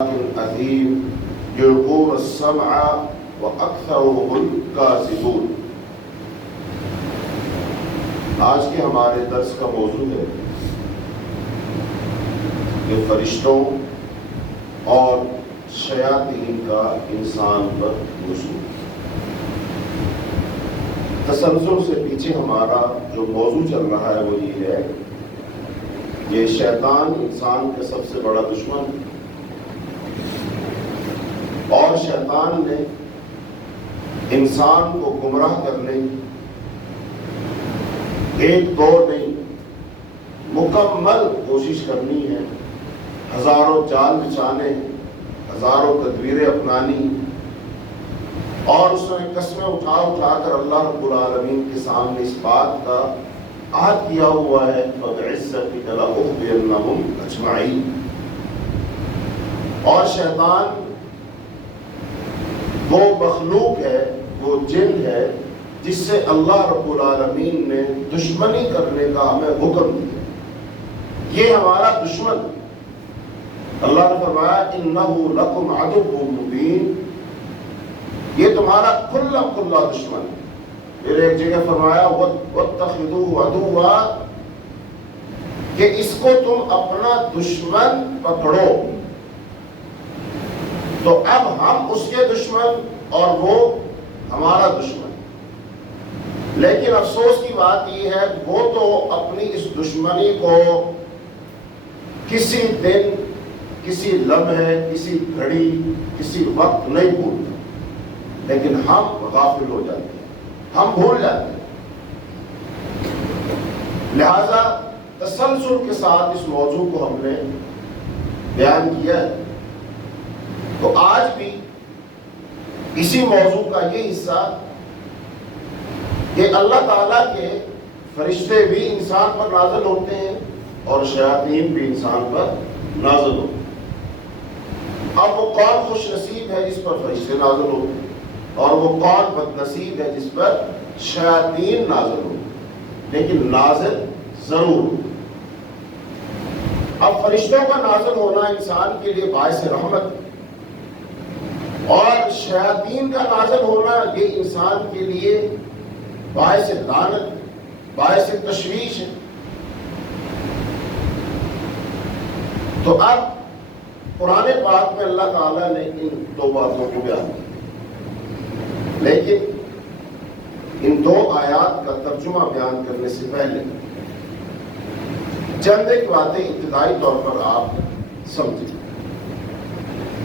عظیم یلقون السمع واکثرهم الکاذبون۔ آج کے ہمارے درس کا موضوع ہے کہ فرشتوں اور شیاطین کا انسان پر نزول۔ تسلسل سے پیچھے ہمارا جو موضوع چل رہا ہے وہ یہ ہے کہ شیطان انسان کا سب سے بڑا دشمن ہے، اور شیطان نے انسان کو گمراہ کرنے ایک دو نہیں مکمل کوشش کرنی ہے، ہزاروں جال بچانے، ہزاروں تدبیریں اپنانی، اور اس نے قسمیں اٹھا کر اللہ رب العالمین کے سامنے اس بات کا عہد کیا ہوا ہے فَبِعِزَّتِكَ لَأُغْوِيَنَّهُمْ أَجْمَعِينَ۔ اور شیطان وہ مخلوق ہے، وہ جن ہے جس سے اللہ رب العالمین نے دشمنی کرنے کا ہمیں حکم دیا۔ یہ ہمارا دشمن ہے۔ اللہ نے فرمایا إِنَّهُ لَكُمْ عَدُوٌّ مُّبِينٌ، یہ تمہارا کھلا کھلا دشمن ہے۔ پھر ایک جگہ فرمایا وَاتَّخِذُوهُ عَدُوًّا، کہ اس کو تم اپنا دشمن پکڑو۔ تو اب ہم اس کے دشمن اور وہ ہمارا دشمن، لیکن افسوس کی بات یہ ہے وہ تو اپنی اس دشمنی کو کسی دن، کسی لمحے، کسی گھڑی، کسی وقت نہیں بھولتا، لیکن ہم غافل ہو جاتے ہیں، ہم بھول جاتے ہیں۔ لہذا تسلسل کے ساتھ اس موضوع کو ہم نے بیان کیا ہے، تو آج بھی اسی موضوع کا یہ حصہ کہ اللہ تعالیٰ کے فرشتے بھی انسان پر نازل ہوتے ہیں اور شیاطین بھی انسان پر نازل ہوتے ہیں۔ اب وہ کون خوش نصیب ہے جس پر فرشتے نازل ہوتے ہیں، اور وہ کون بد نصیب ہے جس پر شیاطین نازل ہوتے ہیں، لیکن نازل ضرور ہوتے ہیں۔ اب فرشتوں کا نازل ہونا انسان کے لیے باعث رحمت ہے، اور شیاطین کا نازل ہونا یہ انسان کے لیے باعث لعنت، باعث تشویش ہے۔ تو اب قرآن پاک میں اللہ تعالیٰ نے ان دو باتوں کو بیان کیا، لیکن ان دو آیات کا ترجمہ بیان کرنے سے پہلے چند ایک باتیں ابتدائی طور پر آپ سمجھیں۔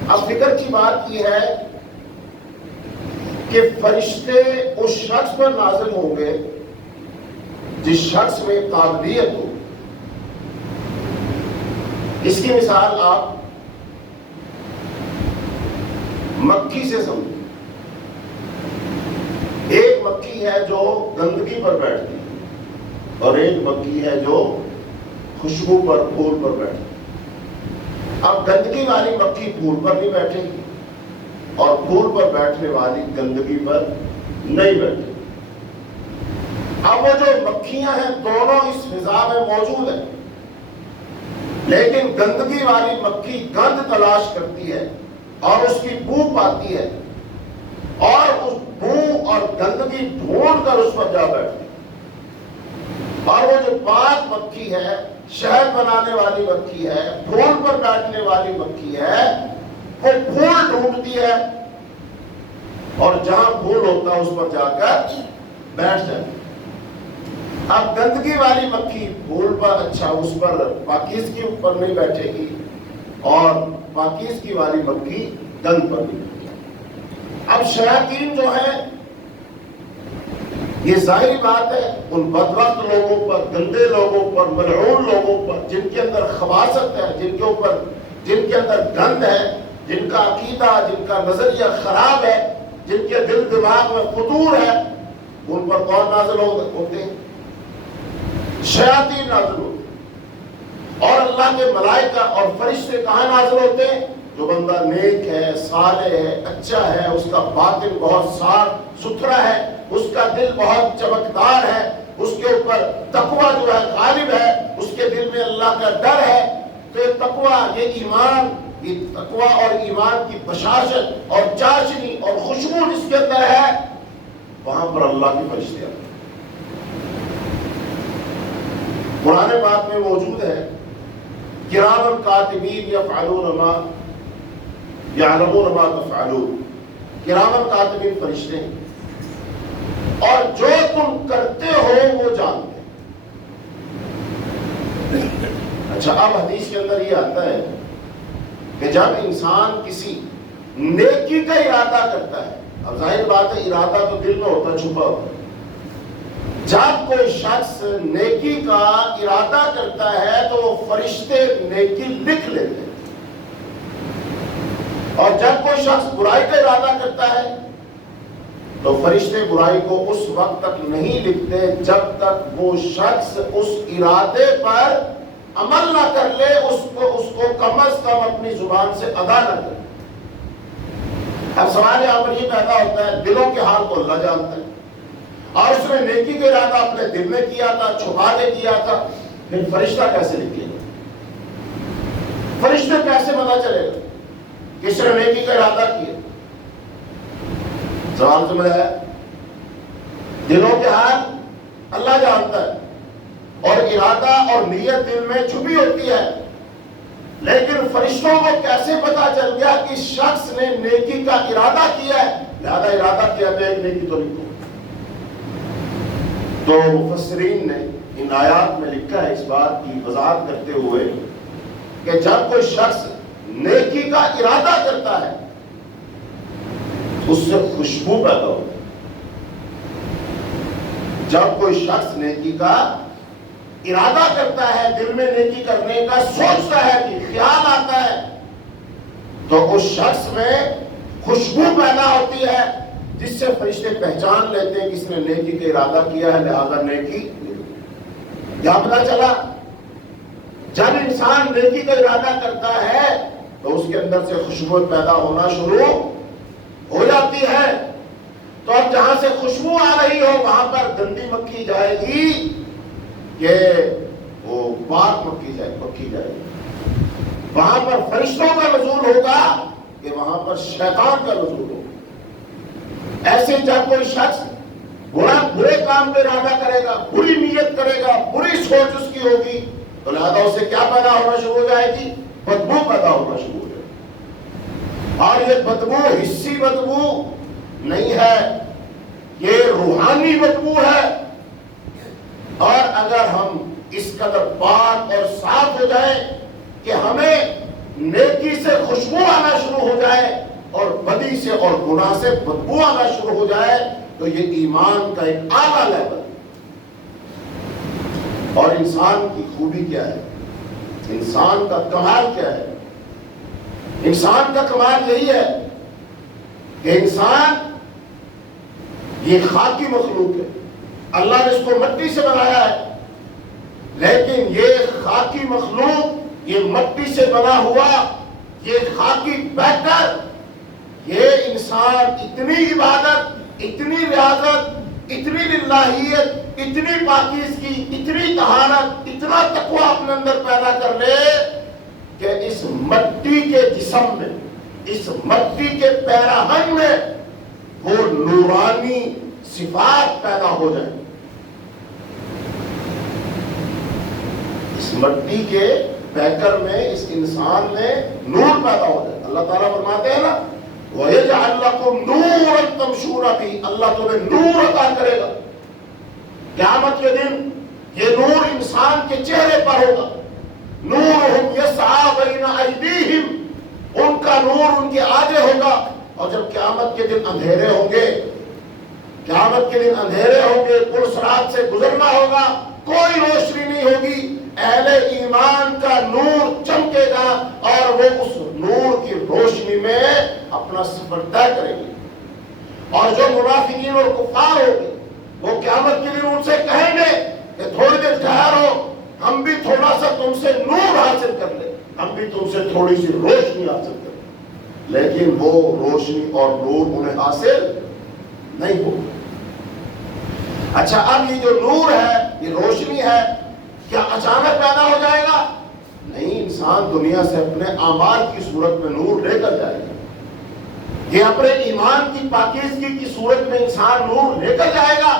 اب فکر کی بات یہ ہے کہ فرشتے اس شخص پر نازل ہوں گے جس شخص میں قابلیت ہو۔ اس کی مثال آپ مکھی سے سمجھیں۔ ایک مکھی ہے جو گندگی پر بیٹھتی ہے، اور ایک مکھی ہے جو خوشبو پر، پھول پر بیٹھتی ہے۔ اب گندگی والی مکھی پھول پر نہیں بیٹھے گی، اور پھول پر بیٹھنے والی گندگی پر نہیں بیٹھے گی۔ اب وہ جو مکھیاں ہیں دونوں اس فضا میں موجود ہیں، لیکن گندگی والی مکھی گند تلاش کرتی ہے اور اس کی بو پاتی ہے، اور اس بو اور گندگی ڈھونڈ کر اس پر جا بیٹھتی ہے۔ اور وہ جو پاک مکھی ہے، شہد بنانے والی مکھی ہے، پھول پر بیٹھنے والی مکھی ہے، وہ پھول ڈھونڈتی ہے، اور جہاں پھول ہوتا ہے اس پر جا کر بیٹھ جاتی ہے۔ اب گندگی والی مکھی پھول پر، اچھا اس پر پاکیزگی پر نہیں بیٹھے گی، اور پاکیزگی والی مکھی گند پر نہیں بیٹھے گی۔ اب شیاطین جو ہے، یہ ظاہری بات ہے ان بدبخت لوگوں پر، گندے لوگوں پر، ملعون لوگوں پر، جن کے اندر خباثت ہے، جن کے اندر گند ہے، جن کا عقیدہ، جن کا نظریہ خراب ہے، جن کے دل دماغ میں فطور ہے، ان پر کون نازل ہوتے ہیں؟ شیاطین نازل ہوتے ہیں۔ اور اللہ کے ملائکہ اور فرشتے کہاں نازل ہوتے ہیں؟ جو بندہ نیک ہے، صالح ہے، اچھا ہے، اس کا باطن بہت صاف ستھرا ہے، اس کا دل بہت چمکدار ہے، اس کے اوپر تقوی جو ہے غالب ہے، اس کے دل میں اللہ کا ڈر ہے، تو یہ تقوی، یہ ایمان، یہ تقویٰ اور ایمان کی بشاشت اور چاشنی اور خوشبو جس کے اندر ہے، وہاں پر اللہ کے فرشتے آتے ہیں۔ قرآن پاک میں موجود ہے کرامن کاتبین یفعلون ما یعلمون ما تفعلون، کرامن کاتبین فرشتے ہیں اور جو تم کرتے ہو وہ جانتے ہیں۔ اچھا، اب حدیث کے اندر یہ آتا ہے کہ جب انسان کسی نیکی کا ارادہ کرتا ہے، اب ظاہر بات ہے ارادہ تو دل میں ہوتا، چھپا ہوتا ہے، جب کوئی شخص نیکی کا ارادہ کرتا ہے تو وہ فرشتے نیکی لکھ لیتے ہیں، اور جب کوئی شخص برائی کا ارادہ کرتا ہے تو فرشتے برائی کو اس وقت تک نہیں لکھتے جب تک وہ شخص اس ارادے پر عمل نہ کر لے، اس کو کم از کم اپنی زبان سے ادا نہ کرے۔ اب سوال یہاں پر یہ پیدا ہوتا ہے، دلوں کے حال کو اللہ جانتا ہے، اور اس نے نیکی کا ارادہ اپنے دل میں کیا تھا، چھپا کے کیا تھا، پھر فرشتہ کیسے لکھے گا؟ فرشتے کیسے پتا چلے گا کس نے نیکی کا ارادہ کیا؟ سوال سمجھ آیا؟ دلوں کے حال اللہ جانتا ہے، اور ارادہ اور نیت دل میں چھپی ہوتی ہے، لیکن فرشتوں کو کیسے پتا چل گیا کہ اس شخص نے نیکی کا ارادہ کیا ہے، لہذا ارادہ کیا تو ایک نیکی تو لکھو؟ تو مفسرین نے ان آیات میں لکھا ہے اس بات کی وضاحت کرتے ہوئے کہ جب کوئی شخص نیکی کا ارادہ کرتا ہے اس سے خوشبو پیدا ہوتی ہے۔ جب کوئی شخص نیکی کا ارادہ کرتا ہے، دل میں نیکی کرنے کا سوچتا ہے کہ خیال آتا ہے، تو اس شخص میں خوشبو پیدا ہوتی ہے جس سے فرشتے پہچان لیتے ہیں کہ اس نے نیکی کا ارادہ کیا ہے، لہذا نیکی۔ کیا پتا چلا؟ جب انسان نیکی کا ارادہ کرتا ہے تو اس کے اندر سے خوشبو پیدا ہونا شروع ہو جاتی ہے۔ تو اب جہاں سے خوشبو آ رہی ہو وہاں پر گندی مکھی جائے گی کہ وہ پاک مکھی جائے گی، وہاں پر فرشتوں کا نزول ہوگا کہ وہاں پر شیطان کا نزول ہوگا۔ ایسے جب کوئی شخص برے کام پہ ارادہ کرے گا، بری نیت کرے گا، بری سوچ اس کی ہوگی، تو لہذا اسے کیا پیدا ہونا شروع ہو جائے گی؟ بدبو پیدا ہونا شروع ہو جائے گی۔ اور یہ بدبو حسی بدبو نہیں ہے، یہ روحانی بدبو ہے۔ اور اگر ہم اس قدر پاک اور صاف ہو جائیں کہ ہمیں نیکی سے خوشبو آنا شروع ہو جائے اور بدی سے اور گناہ سے بدبو آنا شروع ہو جائے، تو یہ ایمان کا ایک اعلیٰ لیول۔ اور انسان کی خوبی کیا ہے؟ انسان کا کمال کیا ہے؟ انسان کا کمال یہی ہے کہ انسان یہ خاکی مخلوق ہے، اللہ نے اس کو مٹی سے بنایا ہے، لیکن یہ خاکی مخلوق، یہ مٹی سے بنا ہوا یہ خاکی بیٹر، یہ انسان اتنی عبادت، اتنی ریاضت، اتنی للہیت، اتنی پاکیزگی، اتنی طہارت، اتنا تقویٰ اپنے اندر پیدا کر لے کہ اس مٹی کے جسم میں، اس مٹی کے پیراہن میں وہ نورانی صفات پیدا ہو جائیں۔ اس مٹی کے پیکر میں، اس انسان میں نور پیدا ہو جائے۔ اللہ تعالیٰ فرماتے ہیں نا، وَيَجْعَلْ لَكُمْ نُورًا تَمْشُونَ بِهِ، اللہ تمہیں نور عطا کرے گا۔ قیامت کے دن یہ نور انسان کے چہرے پر ہوگا۔ نورہم یسعی بین ایدیہم، ان کا نور ان کے آگے ہوگا۔ اور جب قیامت کے دن اندھیرے ہوں گے، قیامت کے دن اندھیرے ہوں گے، پل صراط سے گزرنا ہوگا، کوئی روشنی نہیں ہوگی، اہل ایمان کا نور چمکے گا اور وہ اس نور کی روشنی میں اپنا سفر طے کریں گے۔ اور جو منافقین اور کفار ہوگے وہ قیامت کے دن ان سے کہیں گے کہ تھوڑی دیر ٹھہرو، ہم بھی تھوڑا سا تم سے نور حاصل کر لیں، ہم بھی تم سے تھوڑی سی روشنی حاصل کر لیں، لیکن وہ روشنی اور نور انہیں حاصل نہیں ہوگا۔ اچھا، اب یہ جو نور ہے، یہ روشنی ہے، کیا اچانک پیدا ہو جائے گا؟ نہیں، انسان انسان دنیا سے اپنے اعمال کی صورت میں نور لے کر جائے گا، یہ اپنے ایمان کی پاکیزگی کی صورت میں انسان نور لے کر جائے گا،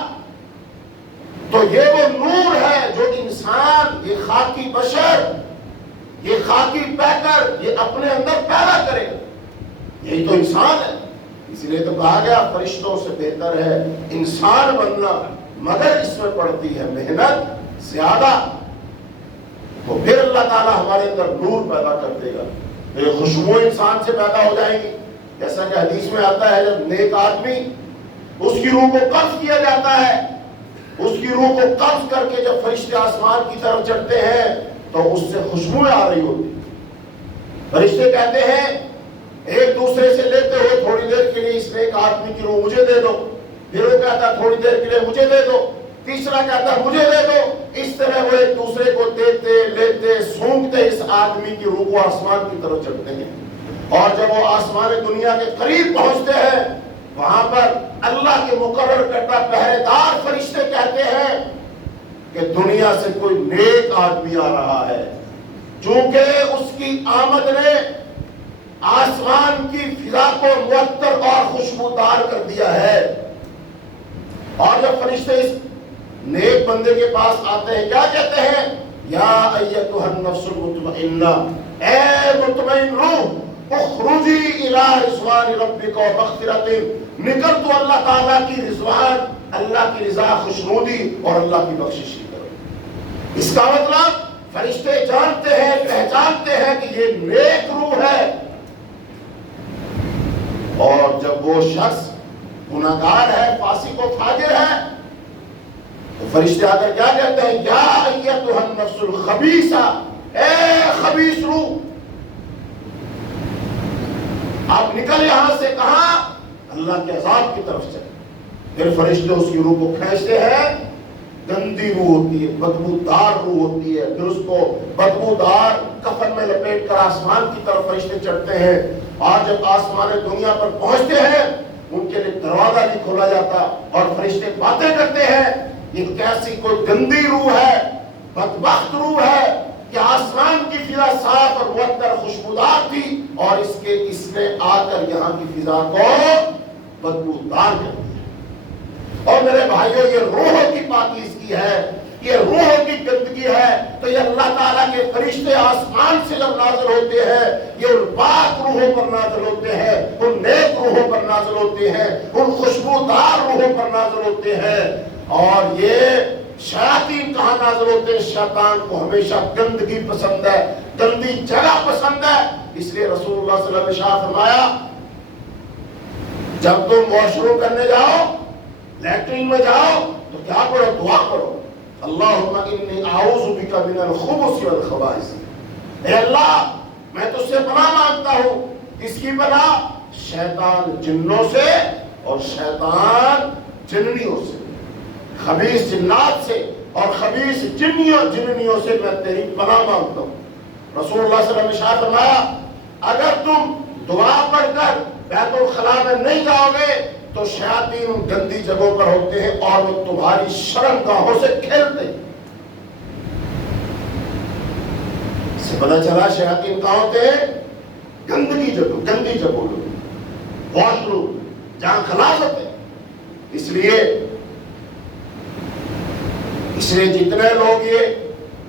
تو یہ وہ نور ہے جو انسان، یہ خاکی بشر، یہ خاکی پیکر، یہ اپنے اندر پیدا کرے گا۔ یہی تو انسان ہے۔ اس لیے تو کہا گیا فرشتوں سے بہتر ہے انسان بننا، مگر اس میں پڑتی ہے محنت زیادہ۔ تو پھر اللہ تعالیٰ ہمارے اندر نور پیدا کر دے گا، یہ خوشبو انسان سے پیدا ہو جائیں گی۔ جیسا کہ حدیث میں آتا ہے جب نیک آدمی اس کی روح کو قبض کیا جاتا ہے، اس کی روح کو قبض کر کے جب فرشتے آسمان کی طرف چڑھتے ہیں تو اس سے خوشبویں آ رہی ہوتی ہیں۔ فرشتے کہتے ہیں ایک دوسرے سے لیتے ہوئے تھوڑی دیر کے لیے اس نیک آدمی کی روح مجھے دے دو، پھر وہ کہتا تھوڑی دیر کے لیے مجھے دے دو، تیسرا کہتا مجھے دے دو۔ اس طرح وہ ایک دوسرے کو دیتے لیتے سونگتے اس آدمی کی روح کو آسمان کی طرف چڑھتے ہیں، اور جب وہ آسمان دنیا کے قریب پہنچتے ہیں وہاں پر اللہ کے مقرر کردہ پہرے دار فرشتے کہتے ہیں کہ دنیا سے کوئی نیک آدمی آ رہا ہے، چونکہ اس کی آمد نے آسمان کی فضا کو معطر اور خوشبودار کر دیا ہے۔ اور جب فرشتے اس نیک بندے کے پاس آتے ہیں کیا کہتے ہیں؟ یا ایتھا النفس المطمئنہ، اے مطمئن روح، اخرجی الی رضوان ربک و مغفرۃ، نکل تو اللہ تعالیٰ کی رضوان، اللہ کی رضا، خوشنودی اور اللہ کی بخشش کی طرف۔ اس کا مطلب فرشتے جانتے ہیں، پہچانتے ہیں کہ یہ نیک روح ہے۔ اور جب وہ شخص گناہگار ہے، فاسق و فاجر ہے، تو فرشتے آ کر کیا کہتے ہیں؟ یا ایتھا النفس الخبیثہ، اے خبیث روح، آپ نکل یہاں سے، کہاں؟ اللہ کے عذاب کی طرف چلے۔ پھر فرشتے اس کی روح کو کھینچتے ہیں، گندی روح ہوتی ہے، بدبودار روح ہوتی ہے، پھر اس کو بدبودار کفن میں لپیٹ کر آسمان کی طرف فرشتے چڑھتے ہیں، اور جب آسمان دنیا پر پہنچتے ہیں ان کے لیے دروازہ نہیں کھولا جاتا، اور فرشتے باتیں کرتے ہیں یہ کیسی کوئی گندی روح ہے، بدبخت روح ہے کہ آسمان کی فضا صاف اور معطر خوشبودار تھی، اور اس نے آ کر یہاں کی فضا کو بدبودار کر دیا۔ اور میرے بھائیوں، یہ روحوں کی پاکیزگی ہے، یہ روحوں کی گندگی ہے۔ تو یہ اللہ تعالیٰ کے فرشتے آسمان سے جب نازل ہوتے ہیں، یہ ان پاک روحوں پر نازل ہوتے ہیں، ان نیک روحوں پر نازل ہوتے ہیں، ان خوشبودار روحوں پر نازل ہوتے ہیں۔ اور یہ شیاطین کہاں نازل ہوتے ہیں؟ شیطان کو ہمیشہ گندگی پسند ہے، گندی جگہ پسند ہے۔ اس لیے رسول اللہ صلی اللہ علیہ وسلم نے ارشاد فرمایا جب تم واش روم کرنے جاؤ، لیٹرین میں جاؤ، تو کیا پڑھو؟ دعا پڑھو، اللہم انی اعوذ بک من الخبث والخبائث۔ اے اللہ میں تجھ سے پناہ مانگتا ہوں، کس کی پناہ؟ شیطان جنوں سے اور شیطان جننیوں سے، خبیث جنات سے اور خبیث جننیوں سے میں تیری پناہ مانگتا ہوں۔ رسول اللہ صلی اللہ علیہ وسلم نے ارشاد فرمایا اگر تم دعا پڑھ کر بیت الخلاء میں نہیں جاؤ گے تو شیاطین ان گندی جگہوں پر ہوتے ہیں اور وہ تمہاری شرمگاہوں سے کھیلتے ہیں۔ اس سے پتہ چلا شیاطین کہاں ہوتے ہیں؟ گندی جگہوں، واش روم، جہاں خلاص ہوتے ہیں۔ اس لیے جتنے لوگ یہ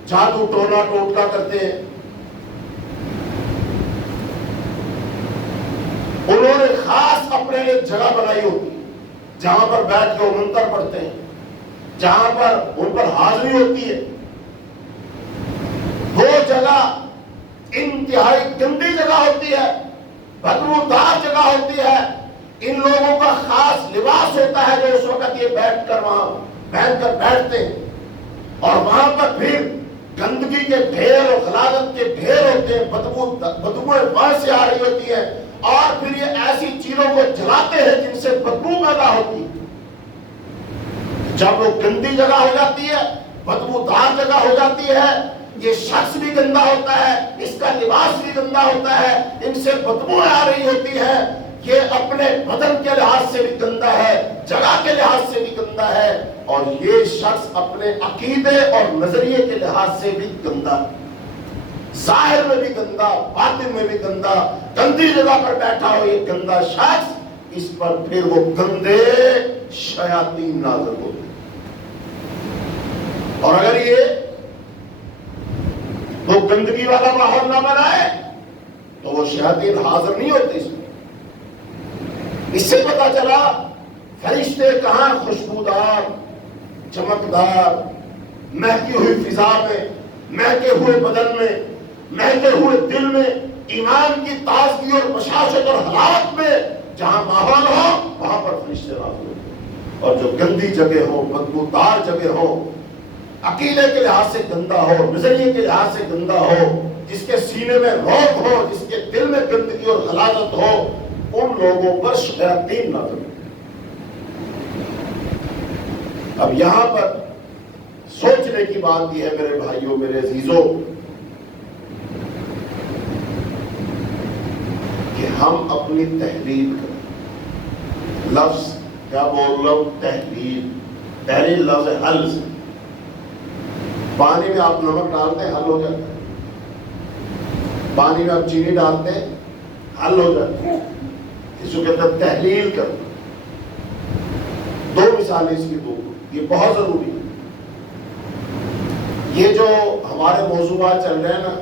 جادو ٹونا ٹوٹکا کرتے ہیں، انہوں نے خاص اپنے لیے جگہ بنائی ہوتی ہے جہاں پر بیٹھ کے وہ منتر پڑھتے ہیں، جہاں پر ان پر حاضری ہوتی ہے۔ وہ جگہ انتہائی گندی جگہ ہوتی ہے، بدبودار جگہ ہوتی ہے۔ ان لوگوں کا خاص لباس ہوتا ہے جو اس وقت یہ بیٹھ کر وہاں پہن کر بیٹھتے ہیں، اور وہاں پر پھر گندگی کے ڈھیر اور غلاظت کے ڈھیر ہوتے ہیں، بدبوئیں وہاں سے آ رہی ہوتی ہیں، اور پھر یہ ایسی چیزوں کو جلاتے ہیں جن سے بدبو پیدا ہوتی ہے۔ جب وہ گندی جگہ ہو جاتی ہے، بدبودار جگہ ہو جاتی ہے، یہ شخص بھی گندا ہوتا ہے، اس کا لباس بھی گندا ہوتا ہے، ان سے بدبوئیں آ رہی ہوتی ہے، یہ اپنے بدن کے لحاظ سے بھی گندا ہے، جگہ کے لحاظ سے بھی گندا ہے، اور یہ شخص اپنے عقیدے اور نظریے کے لحاظ سے بھی گندا ہے۔ ظاہر میں بھی گندا، باطن میں بھی گندا، گندی جگہ پر بیٹھا ہو یہ گندا شخص، اس پر پھر وہ گندے شیاطین نازل ہوتے ہیں۔ اور اگر یہ وہ گندگی والا ماحول نہ بنائے تو وہ شیاطین حاضر نہیں ہوتے اس میں۔ اس سے پتا چلا فرشتے کہاں خوشبودار، چمکدار، مہکی ہوئی فضا میں، مہکے ہوئے بدن میں، مہکے ہوئے دل میں، ایمان کی تازگی اور بشاشت اور حلاوت میں جہاں ماحول ہو وہاں پر فرشتے نازل ہوتے ہیں۔ اور جو گندی جگہ ہو، بدبودار جگہ ہو، عقیدے کے لحاظ سے گندا ہو، نظریے کے لحاظ سے گندا ہو، جس کے سینے میں روگ ہو، جس کے دل میں گندگی اور غلاظت ہو، ان لوگوں پر شیاطین نازل ہوتے ہیں۔ اب یہاں پر سوچنے کی بات یہ ہے میرے بھائیوں، میرے عزیزوں، کہ ہم اپنی تحلیل کریں۔ لفظ کیا بول رہا ہوں؟ تحلیل۔ تحلیل لفظ حل سے، پانی میں آپ نمک ڈالتے ہیں حل ہو جاتا ہے، پانی میں آپ چینی ڈالتے ہیں حل ہو جاتا ہے۔ اس کو کہتے ہیں تحلیل کرنا۔ دو مثالیں اس کی دو، یہ بہت ضروری ہے۔ یہ جو ہمارے موضوعات چل رہے ہیں نا،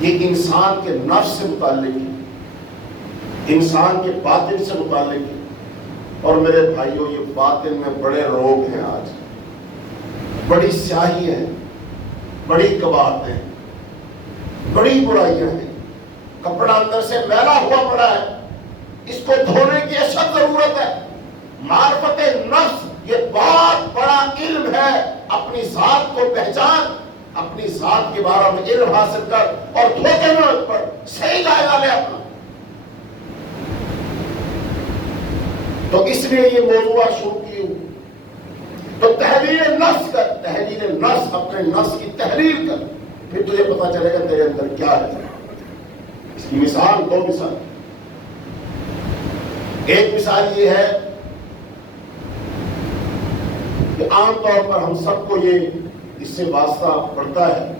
یہ انسان کے نفس سے متعلق ہے، انسان کے باطن سے متعلق ہے۔ اور میرے بھائیوں، یہ باطن میں بڑے روگ ہیں، آج بڑی سیاہی ہے، بڑی کباہت ہے، بڑی برائیاں ہیں۔ کپڑا اندر سے میلا ہوا پڑا ہے، اس کو دھونے کی اشد ضرورت ہے۔ معرفت نفس یہ بہت بڑا علم ہے۔ اپنی ذات کو پہچان، اپنی ذات کے بارے میں علم حاصل کر اور دھوکے میں مت پڑ، صحیح جائزہ لے اپنا۔ تو اس لیے یہ موضوع شروع کی ہوں۔ تو تحلیل نفس کر، تحلیل نفس، اپنے نفس کی تحلیل کر، پھر تجھے پتا چلے گا تیرے اندر کیا ہے۔ اس کی مثال، دو مثال۔ ایک مثال یہ ہے کہ عام طور پر ہم سب کو یہ اس سے واسطہ پڑتا ہے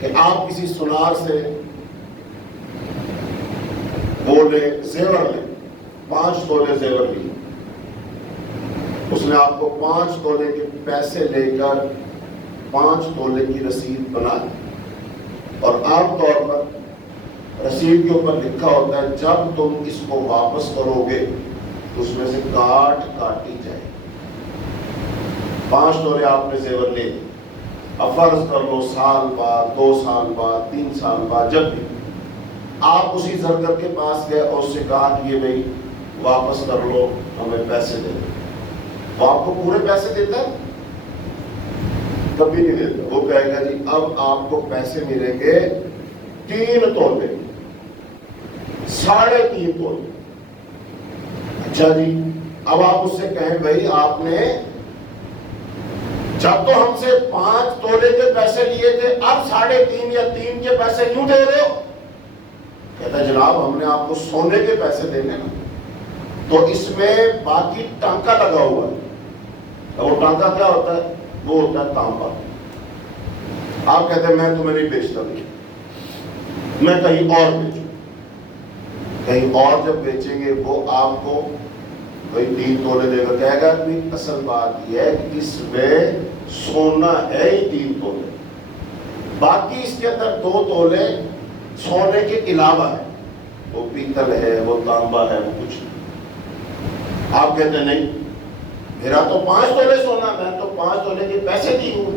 کہ آپ کسی سنار سے وہ لے، زیور لے، 5 تولے زیور لی، اس نے آپ کو 5 تولے کے پیسے لے کر 5 تولے کی رسید بنا دی، اور عام طور پر رسید کے اوپر لکھا ہوتا ہے جب تم اس کو واپس کرو گے تو اس میں سے کاٹ کاٹی جائے۔ 5 تولے آپ نے زیور لے لی، اب فرض کر لو سال بعد، 2 سال بعد، 3 سال بعد جب بھی آپ اسی زرگر کے پاس گئے اور اس سے کہا کہ یہ بھائی واپس کر لو، ہمیں پیسے دے دو، وہ آپ کو پورے پیسے دیتا ہے؟ کبھی نہیں دیتا۔ وہ کہے گا جی اب آپ کو پیسے ملیں گے 3 تولے، 3.5 تولے۔ اچھا جی، اب آپ اس سے کہیں بھائی آپ نے جب تو ہم سے 5 تولے کے پیسے لیے تھے، اب 3.5 یا 3 کے پیسے کیوں دے رہے ہو؟ کہتا ہے جناب ہم نے آپ کو سونے کے پیسے دینے نا، تو اس میں باقی ٹانکا لگا ہوا ہے۔ وہ ٹانکا کیا ہوتا ہے؟ وہ ہوتا ہے تانبا۔ آپ کہتے ہیں میں تمہیں نہیں بیچتا، میں کہیں اور بیچوں، کہیں اور جب بیچیں گے وہ آپ کو کوئی 3 تولے دے گا، کہے گا کہ اصل بات یہ ہے کہ اس میں سونا ہے ہی 3 تولے، باقی اس کے اندر 2 تولے سونے کے علاوہ ہے، وہ پیتل ہے، وہ تانبا ہے، وہ کچھ نہیں۔ آپ کہتے ہیں نہیں میرا تو 5 تولے سونا، میں تو 5 تولے کے پیسے دی ہوں۔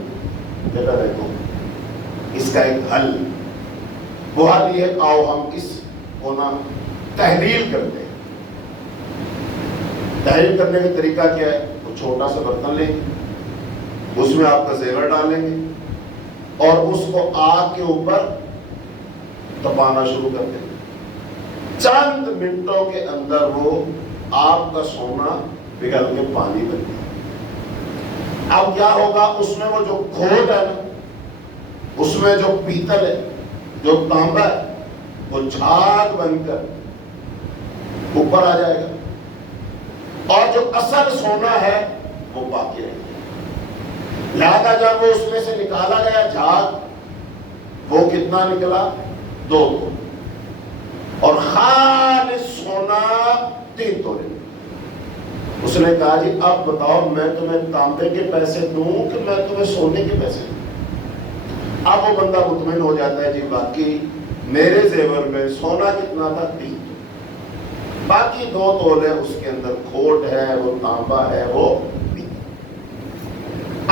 کہتا دیکھو اس کا ایک حل، وہ حل یہ، آؤ ہم اس کو نا تحلیل کرتے ہیں۔ تحلیل کرنے کا طریقہ کیا ہے؟ وہ چھوٹا سا برتن لیں گے، اس میں آپ کا زیور ڈالیں گے اور اس کو آگ کے اوپر تپانا شروع کر دیں گے۔ چند منٹوں کے اندر وہ آپ کا سونا پگھل کے پانی بن گیا۔ اب کیا ہوگا؟ اس میں وہ جو کھوٹ ہے نا، اس میں جو پیتل ہے، جو تانبا ہے، وہ جھاگ بن کر اوپر آ جائے گا، اور جو اصل سونا ہے وہ باقی رہے گا۔ لہذا جب وہ اس میں سے نکالا گیا جھاگ، وہ کتنا نکلا؟ 2 تولے. اور خالص سونا 3 تولے. اس نے کہا جی اب بتاؤ میں تمہیں تانبے کے پیسے دوں کہ میں تمہیں سونے کے پیسے دوں؟ اب وہ بندہ مطمئن ہو جاتا ہے جی باقی میرے زیور میں سونا کتنا تھا؟ 3 تولے. باقی 2 تولے اس کے اندر کھوٹ ہے، وہ تانبا ہے، وہ.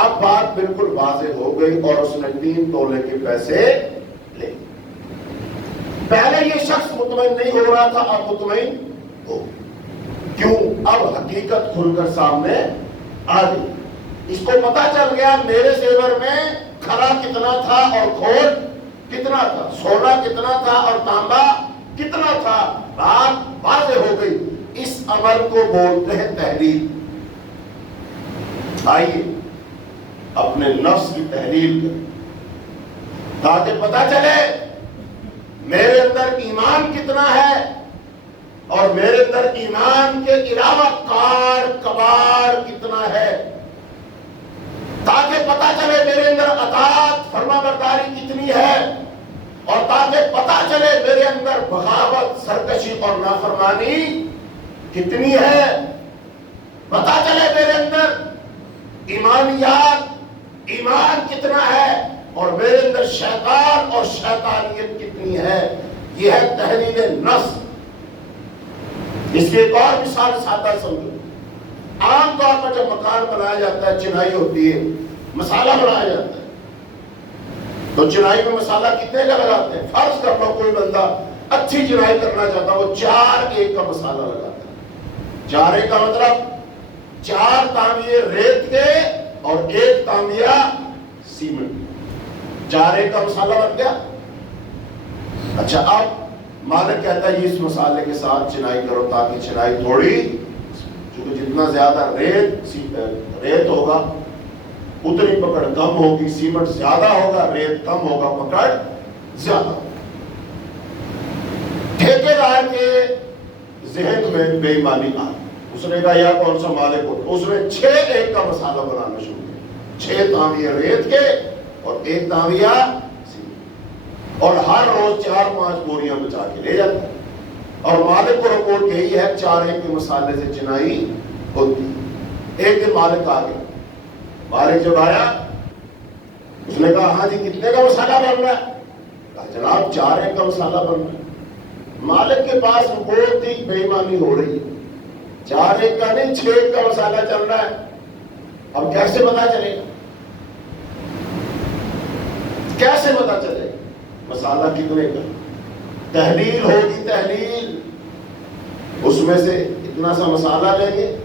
اب بات بالکل واضح ہو گئی اور اس نے 3 تولے کے پیسے لے. پہلے یہ شخص مطمئن نہیں ہو رہا تھا، اب مطمئن ہو. کیوں؟ اب حقیقت کھل کر سامنے آ گئی. اس کو پتا چل گیا میرے زیور میں کھرا کتنا تھا اور کھوٹ کتنا تھا، سونا کتنا تھا اور تانبا کتنا تھا. بات واضح ہو گئی. اس عمل کو بولتے ہیں تحلیل. آئیے اپنے نفس کی تحلیل کریں تاکہ پتا چلے میرے اندر ایمان کتنا ہے اور میرے اندر ایمان کے علاوہ کار کباڑ کتنا ہے. تاکہ پتا چلے میرے اندر اطاعت فرما برداری کتنی ہے اور تاکہ پتا چلے میرے اندر بغاوت سرکشی اور نافرمانی کتنی ہے. پتا چلے میرے اندر ایمانیات ایمان کتنا ہے اور میرے اندر شیطان اور شیطانیت کتنی ہے. یہ ہے تحلیل نفس. اس کی ایک اور مثال سادہ سمجھو. عام طور پر جب مکان بنایا جاتا ہے، چنائی ہوتی ہے، مسالہ بنایا جاتا ہے، تو چنائی میں مسالہ کتنے کا لگاتے ہیں؟ فرض کر لو کوئی بندہ اچھی چنائی کرنا چاہتا ہے، وہ 4 کا مسالہ لگاتا ہے. 4 کا مطلب 4 تانبے ریت کے اور 1 تانبہ سیمنٹ. 4 کا مسالہ بن گیا. اچھا اب مالک کہتا ہے اس مسالے کے ساتھ چنائی کرو تاکہ چنائی تھوڑی، چونکہ جتنا زیادہ ریت ہوگا اتنی پکڑ کم ہوگی، سیمنٹ زیادہ ہوگا ریت کم ہوگا پکڑ زیادہ ہوگا. ٹھیکیدار کے ذہن میں بے ایمانی آئی. اس نے کہا یا کون سا مالک ہوتا؟ اس نے 6 کا مسالہ بنانا شروع کیا. 6 تانبے ریت کے اور 1 تانبہ سیمنٹ. اور ہر روز 4-5 بوریاں بچا کے لے جاتا ہے. اور مالک کو رپورٹ یہی ہے 4 کے مسالے سے چنائی ہوتی. ایک دن مالک آ گیا. مالک جب آیا اس نے کہا ہاں جی کتنے کا مسالہ بن رہا ہے؟ کہا جناب 4 کا مسالہ بن رہا ہے. مالک کے پاس رپورٹ تھی بے ایمانی ہو رہی ہے. 4 کا نہیں 6 کا مسالہ چل رہا ہے. اب کیسے پتا چلے گا؟ کیسے پتا چلے گا مسالہ کتنے کا؟ تحلیل ہوگی. تحلیل اس میں سے اتنا سا مسالہ لیں گے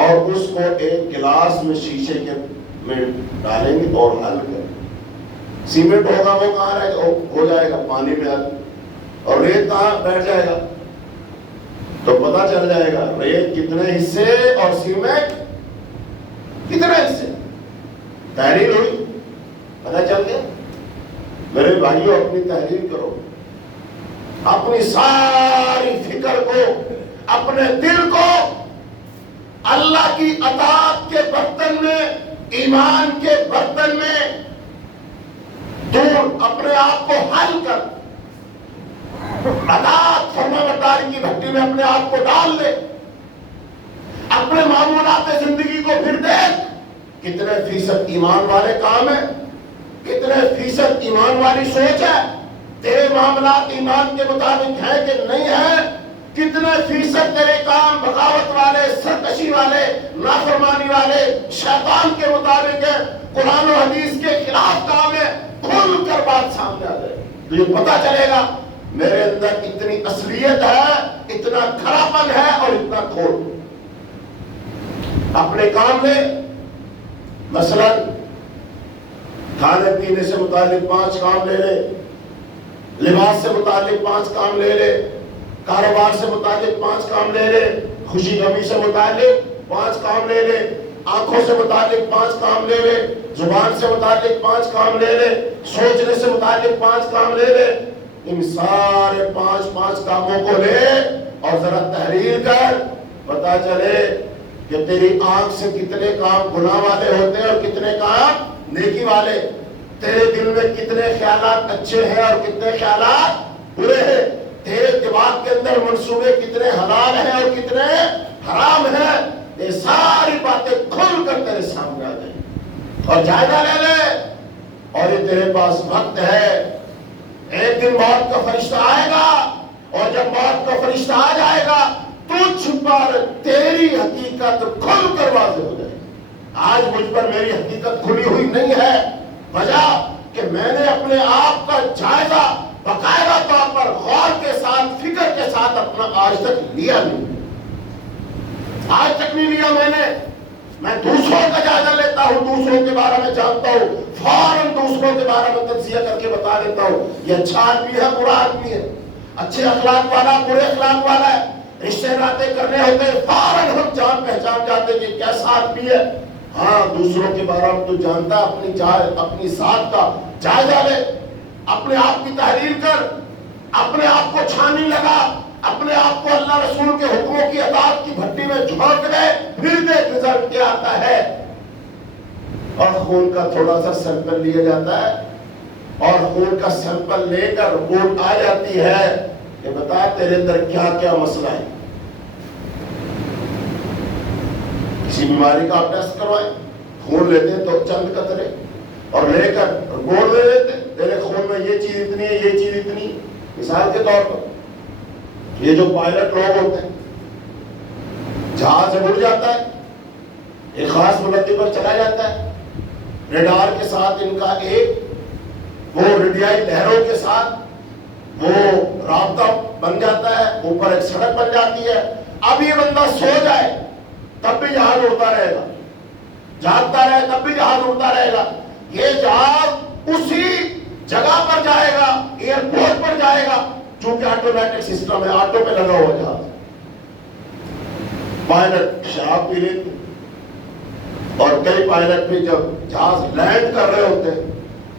اور اس کو ایک گلاس میں شیشے کے میں ڈالیں گے اور حل کریں. سیمنٹ ہوگا وہ کہاں رہے گا؟ ہو جائے گا پانی میں حل. اور ریت کہاں بیٹھ جائے گا؟ تو پتا چل جائے گا ریت کتنے حصے اور سیمنٹ کتنے حصے. تحلیل ہوئی، پتا چل گیا. میرے بھائیوں اپنی تحلیل کرو. اپنی ساری فکر کو، اپنے دل کو اللہ کی اطاعت کے برتن میں، ایمان کے برتن میں دور اپنے آپ کو حل کر، اطاعت فرمانبرداری کی بھٹی میں اپنے آپ کو ڈال دے. اپنے معمولات زندگی کو پھر دیکھ کتنے فیصد ایمان والے کام ہیں، کتنے فیصد ایمان والی سوچ ہے. تیرے معاملات ایمان کے مطابق ہیں کہ نہیں ہیں؟ کتنے فیصد تیرے کام بغاوت والے، سرکشی والے، نافرمانی والے، شیطان کے مطابق ہے، قرآن و حدیث کے خلاف کام ہے. کھل کر بات سامنے آ جائے تو یہ پتا چلے گا میرے اندر اتنی اصلیت ہے، اتنا کھراپن ہے اور اتنا کھوٹ. اپنے کام میں مثلا کھانے پینے سے متعلق 5 کام لے لے، لباس سے متعلق 5 کام لے لے، کاروبار سے متعلق 5 کام لے لے، خوشی غمی سے متعلق 5 کام لے لے، آنکھوں سے متعلق 5 کام لے لے، زبان سے متعلق 5 کام لے لے، سوچنے سے متعلق 5 کام لے لے. ان سارے 5 کاموں کو لے اور ذرا تحریر کر، پتا چلے کہ تیری آنکھ سے کتنے کام گناہ والے ہوتے ہیں اور کتنے کام نیکی والے. تیرے دل میں کتنے خیالات اچھے ہیں اور کتنے خیالات برے ہیں، تیرے دماغ کے اندر منصوبے کتنے حلال ہیں اور کتنے حرام ہیں، یہ ساری باتیں کھل کر تیرے سامنے آ جائیں اور جائزہ لے لے۔ اور یہ تیرے پاس وقت ہے، ایک دن موت کا فرشتہ آئے گا، اور جب موت کا فرشتہ آ جائے گا تجھ پر تیری حقیقت کھل کر واضح ہو جائے گی۔ آج مجھ پر میری حقیقت کھلی ہوئی نہیں ہے، وجہ کہ میں نے اپنے آپ کا جائزہ باقاعدہ طور پر غور کے ساتھ، فکر کے ساتھ اپنا آج تک لیا نہیں، آج تک نہیں لیا میں دوسروں کا جائزہ لیتا ہوں، دوسروں کے بارے میں جانتا ہوں، فوراً دوسروں کے بارے میں تجزیہ کر کے بتا دیتا ہوں یہ اچھا آدمی ہے، برا آدمی ہے، اچھے اخلاق والا، برے اخلاق والا ہے، رشتے ناطے کرنے ہوتے ہیں فوراً ہم جان پہچان جاتے کہ کیسا آدمی ہے۔ ہاں دوسروں کے بارے میں تو جانتا، اپنی ذات کا جائزہ لے، اپنے آپ کی تحلیل کر، اپنے آپ کو چھاننے لگا، اپنے آپ کو اللہ رسول کے حکموں کی اطاعت کی بھٹی میں جھونک دے، پھر دیکھ رزلٹ کیا آتا ہے۔ اور خون کا تھوڑا سا سیمپل لیا جاتا ہے، اور خون کا سیمپل لے کر رپورٹ آ جاتی ہے کہ بتا تیرے اندر کیا کیا مسئلہ ہے۔ کسی بیماری کا آپ ٹیسٹ کروائیں، خون لیتے ہیں تو چند قطرے اور لے کر رپورٹ دے دیتے تیرے خون میں یہ چیز اتنی ہے، یہ چیز اتنی ہے۔ مثال کے طور پر یہ جو پائلٹ لوگ ہوتے ہیں، جہاز جب اڑ جاتا ہے ایک خاص بلندی پر چلا جاتا ہے، ریڈار کے ساتھ ان کا ایک وہ ریڈیائی لہروں کے ساتھ وہ رابطہ بن جاتا ہے، اوپر ایک سڑک بن جاتی ہے۔ اب یہ بندہ سو جائے تب بھی جہاز اڑتا رہے گا، جاگتا رہے تب بھی جہاز اڑتا رہے گا۔ یہ جہاز اسی جگہ پر جائے گا، ایئرپورٹ پر جائے گا، چونکہ آٹومیٹک سسٹم ہے، آٹو پہ لگا ہوا جہاز۔ پائلٹ شراب پی لیتے، اور کئی پائلٹ بھی جب جہاز لینڈ کر رہے ہوتے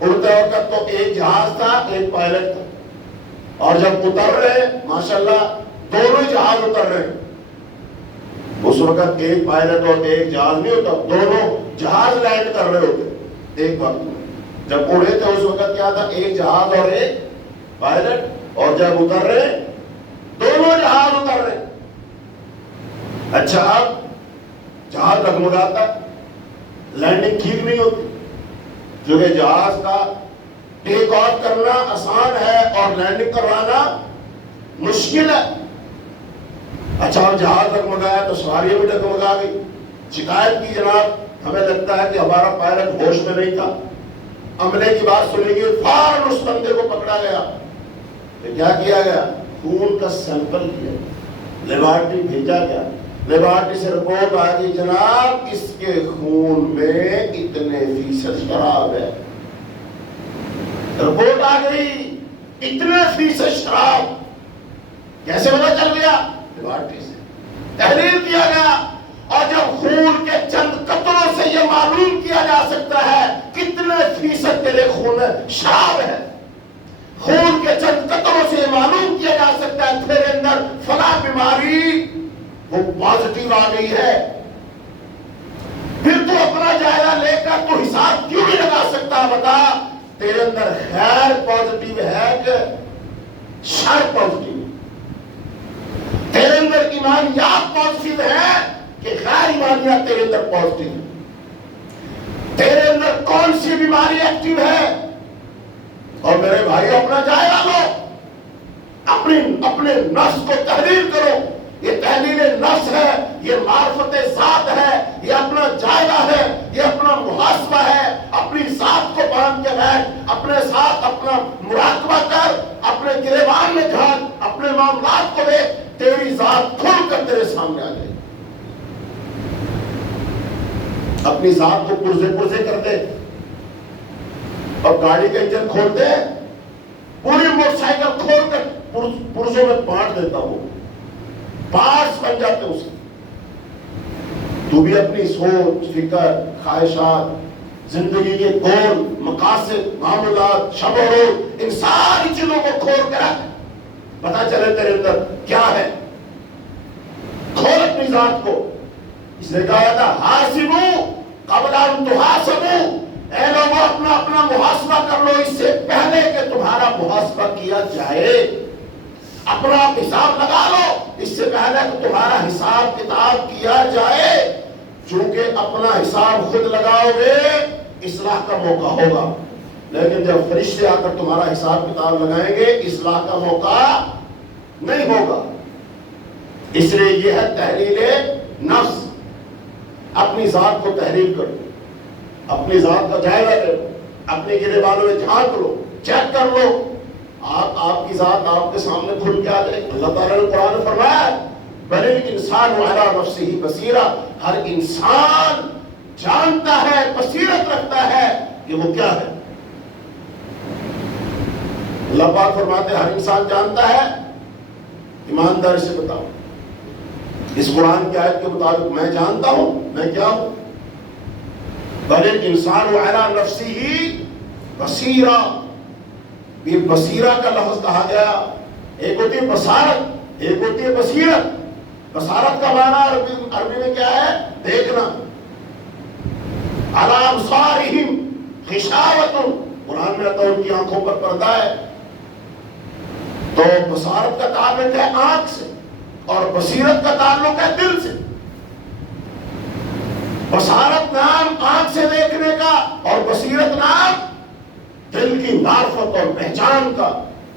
اڑتے وقت تو ایک جہاز تھا ایک پائلٹ تھا، اور جب اتر رہے ماشاءاللہ دونوں جہاز اتر رہے، اس وقت ایک پائلٹ اور ایک جہاز نہیں ہوتا، دونوں جہاز لینڈ کر رہے ہوتے ایک وقت میں۔ جب اڑے تھے اس وقت کیا تھا، ایک جہاز اور ایک پائلٹ، اور جب اتر رہے دونوں جہاز اتر رہے۔ اچھا اب جہاز ڈگمگاتا، لینڈنگ ٹھیک نہیں ہوتی، کیونکہ جہاز کا ٹیک آف کرنا آسان ہے اور لینڈنگ کروانا مشکل ہے۔ اچھا اور جہاز ڈگمگایا تو سواریاں بھی ڈگمگا گئی، شکایت کی جناب ہمیں لگتا ہے کہ ہمارا پائلٹ ہوش میں نہیں تھا، عملے کی بات سنی گئی، فوراً اس بندے کو پکڑا گیا۔ کیا کیا گیا، خون کا سیمپل کیا، لیبارٹری بھیجا گیا، لیبارٹری سے رپورٹ آ گئی جناب اس کے خون میں اتنے فیصد شراب ہے، رپورٹ آ گئی اتنے فیصد شراب۔ کیسے پتا چل گیا، لیبارٹری سے تحلیل کیا گیا، اور جب خون کے چند قطروں سے یہ معلوم کیا جا سکتا ہے کتنے فیصد تیرے خون میں شراب ہے، خون کے چند قطروں سے یہ معلوم کیا جا سکتا ہے تیرے اندر فلاں بیماری وہ پازیٹیو آ گئی ہے، پھر تو اپنا جائزہ لے کر تو حساب کیوں نہیں لگا سکتا، بتا تیرے اندر خیر پازیٹیو ہے کہ شر پازیٹیو، تیرے اندر ایمانیات پازیٹیو ہے کہ غیر ایمانیات تیرے اندر پازیٹیو ہے، تیرے اندر کون سی بیماری ایکٹیو ہے۔ اور میرے بھائی اپنا جائزہ لو، اپنے نفس کو تحلیل کرو، یہ تحلیل نفس ہے، یہ معرفت ذات ہے، یہ اپنا جائزہ ہے، یہ اپنا محاسبہ ہے، اپنی ذات کو باندھ کے بیٹھ، اپنے ساتھ اپنا مراقبہ کر، اپنے گریبان میں جھانک، اپنے معاملات کو دیکھ، تیری ذات کھل کر تیرے سامنے آ جائے، اپنی ذات کو پرزے کر دے، اور گاڑی کا انجن کھولتے ہیں پوری موٹر سائیکل کھول کر پرزوں میں بانٹ دیتا ہوں، پارٹس بن جاتے اس کے۔ تو بھی اپنی سوچ، فکر، خواہشات، زندگی کے گول، مقاصد، معاملات، شب و روز، ان ساری چیزوں کو کھول کر رکھ، پتا چلے تیرے اندر کیا ہے، کھول اپنی ذات کو۔ اس نے کہا تھا حاسبو قبل ان تحاسبو، اے لوگوں اپنا اپنا محاسبہ کر لو اس سے پہلے کہ تمہارا محاسبہ کیا جائے. اپنا حساب لگا لو اس سے پہلے کہ تمہارا حساب کتاب کیا جائے. چونکہ اپنا حساب خود لگاؤ گے اصلاح کا موقع ہوگا، لیکن جب فرشتے آ کر تمہارا حساب کتاب لگائیں گے اصلاح کا موقع نہیں ہوگا. اس لیے یہ ہے تحلیل نفس. اپنی ذات کو تحلیل کرو، اپنی ذات کا جائزہ لو، اپنے گرے بالوں میں جھانک لو، چیک کر لو. آپ کی ذات آپ کے سامنے کھل کے آ جائے. اللہ تعالیٰ نے قرآن میں فرمایا بل الانسان علی نفسہ بصیرہ، ہر انسان جانتا ہے، بصیرت رکھتا ہے کہ وہ کیا ہے. اللہ پاک فرماتے ہیں ہر انسان جانتا ہے. ایمانداری سے بتاؤ اس قرآن کی آیت کے مطابق میں جانتا ہوں میں کیا ہوں. بل الانسان علی نفسہ بصیرہ، یہ بصیرہ کا لفظ کہا گیا. ایک ہوتی ہے بصارت، ایک ہوتی ہے بصیرت. بصارت کا معنی عربی میں کیا ہے؟ دیکھنا. علی ابصارہم غشاوۃ، قرآن میں آتا ہے ان کی آنکھوں پر پردہ ہے. تو بصارت کا تعلق ہے آنکھ سے اور بصیرت کا تعلق ہے دل سے. بصارت نام آنکھ سے دیکھنے کا اور بصیرت نام دل کی معرفت اور پہچان کا،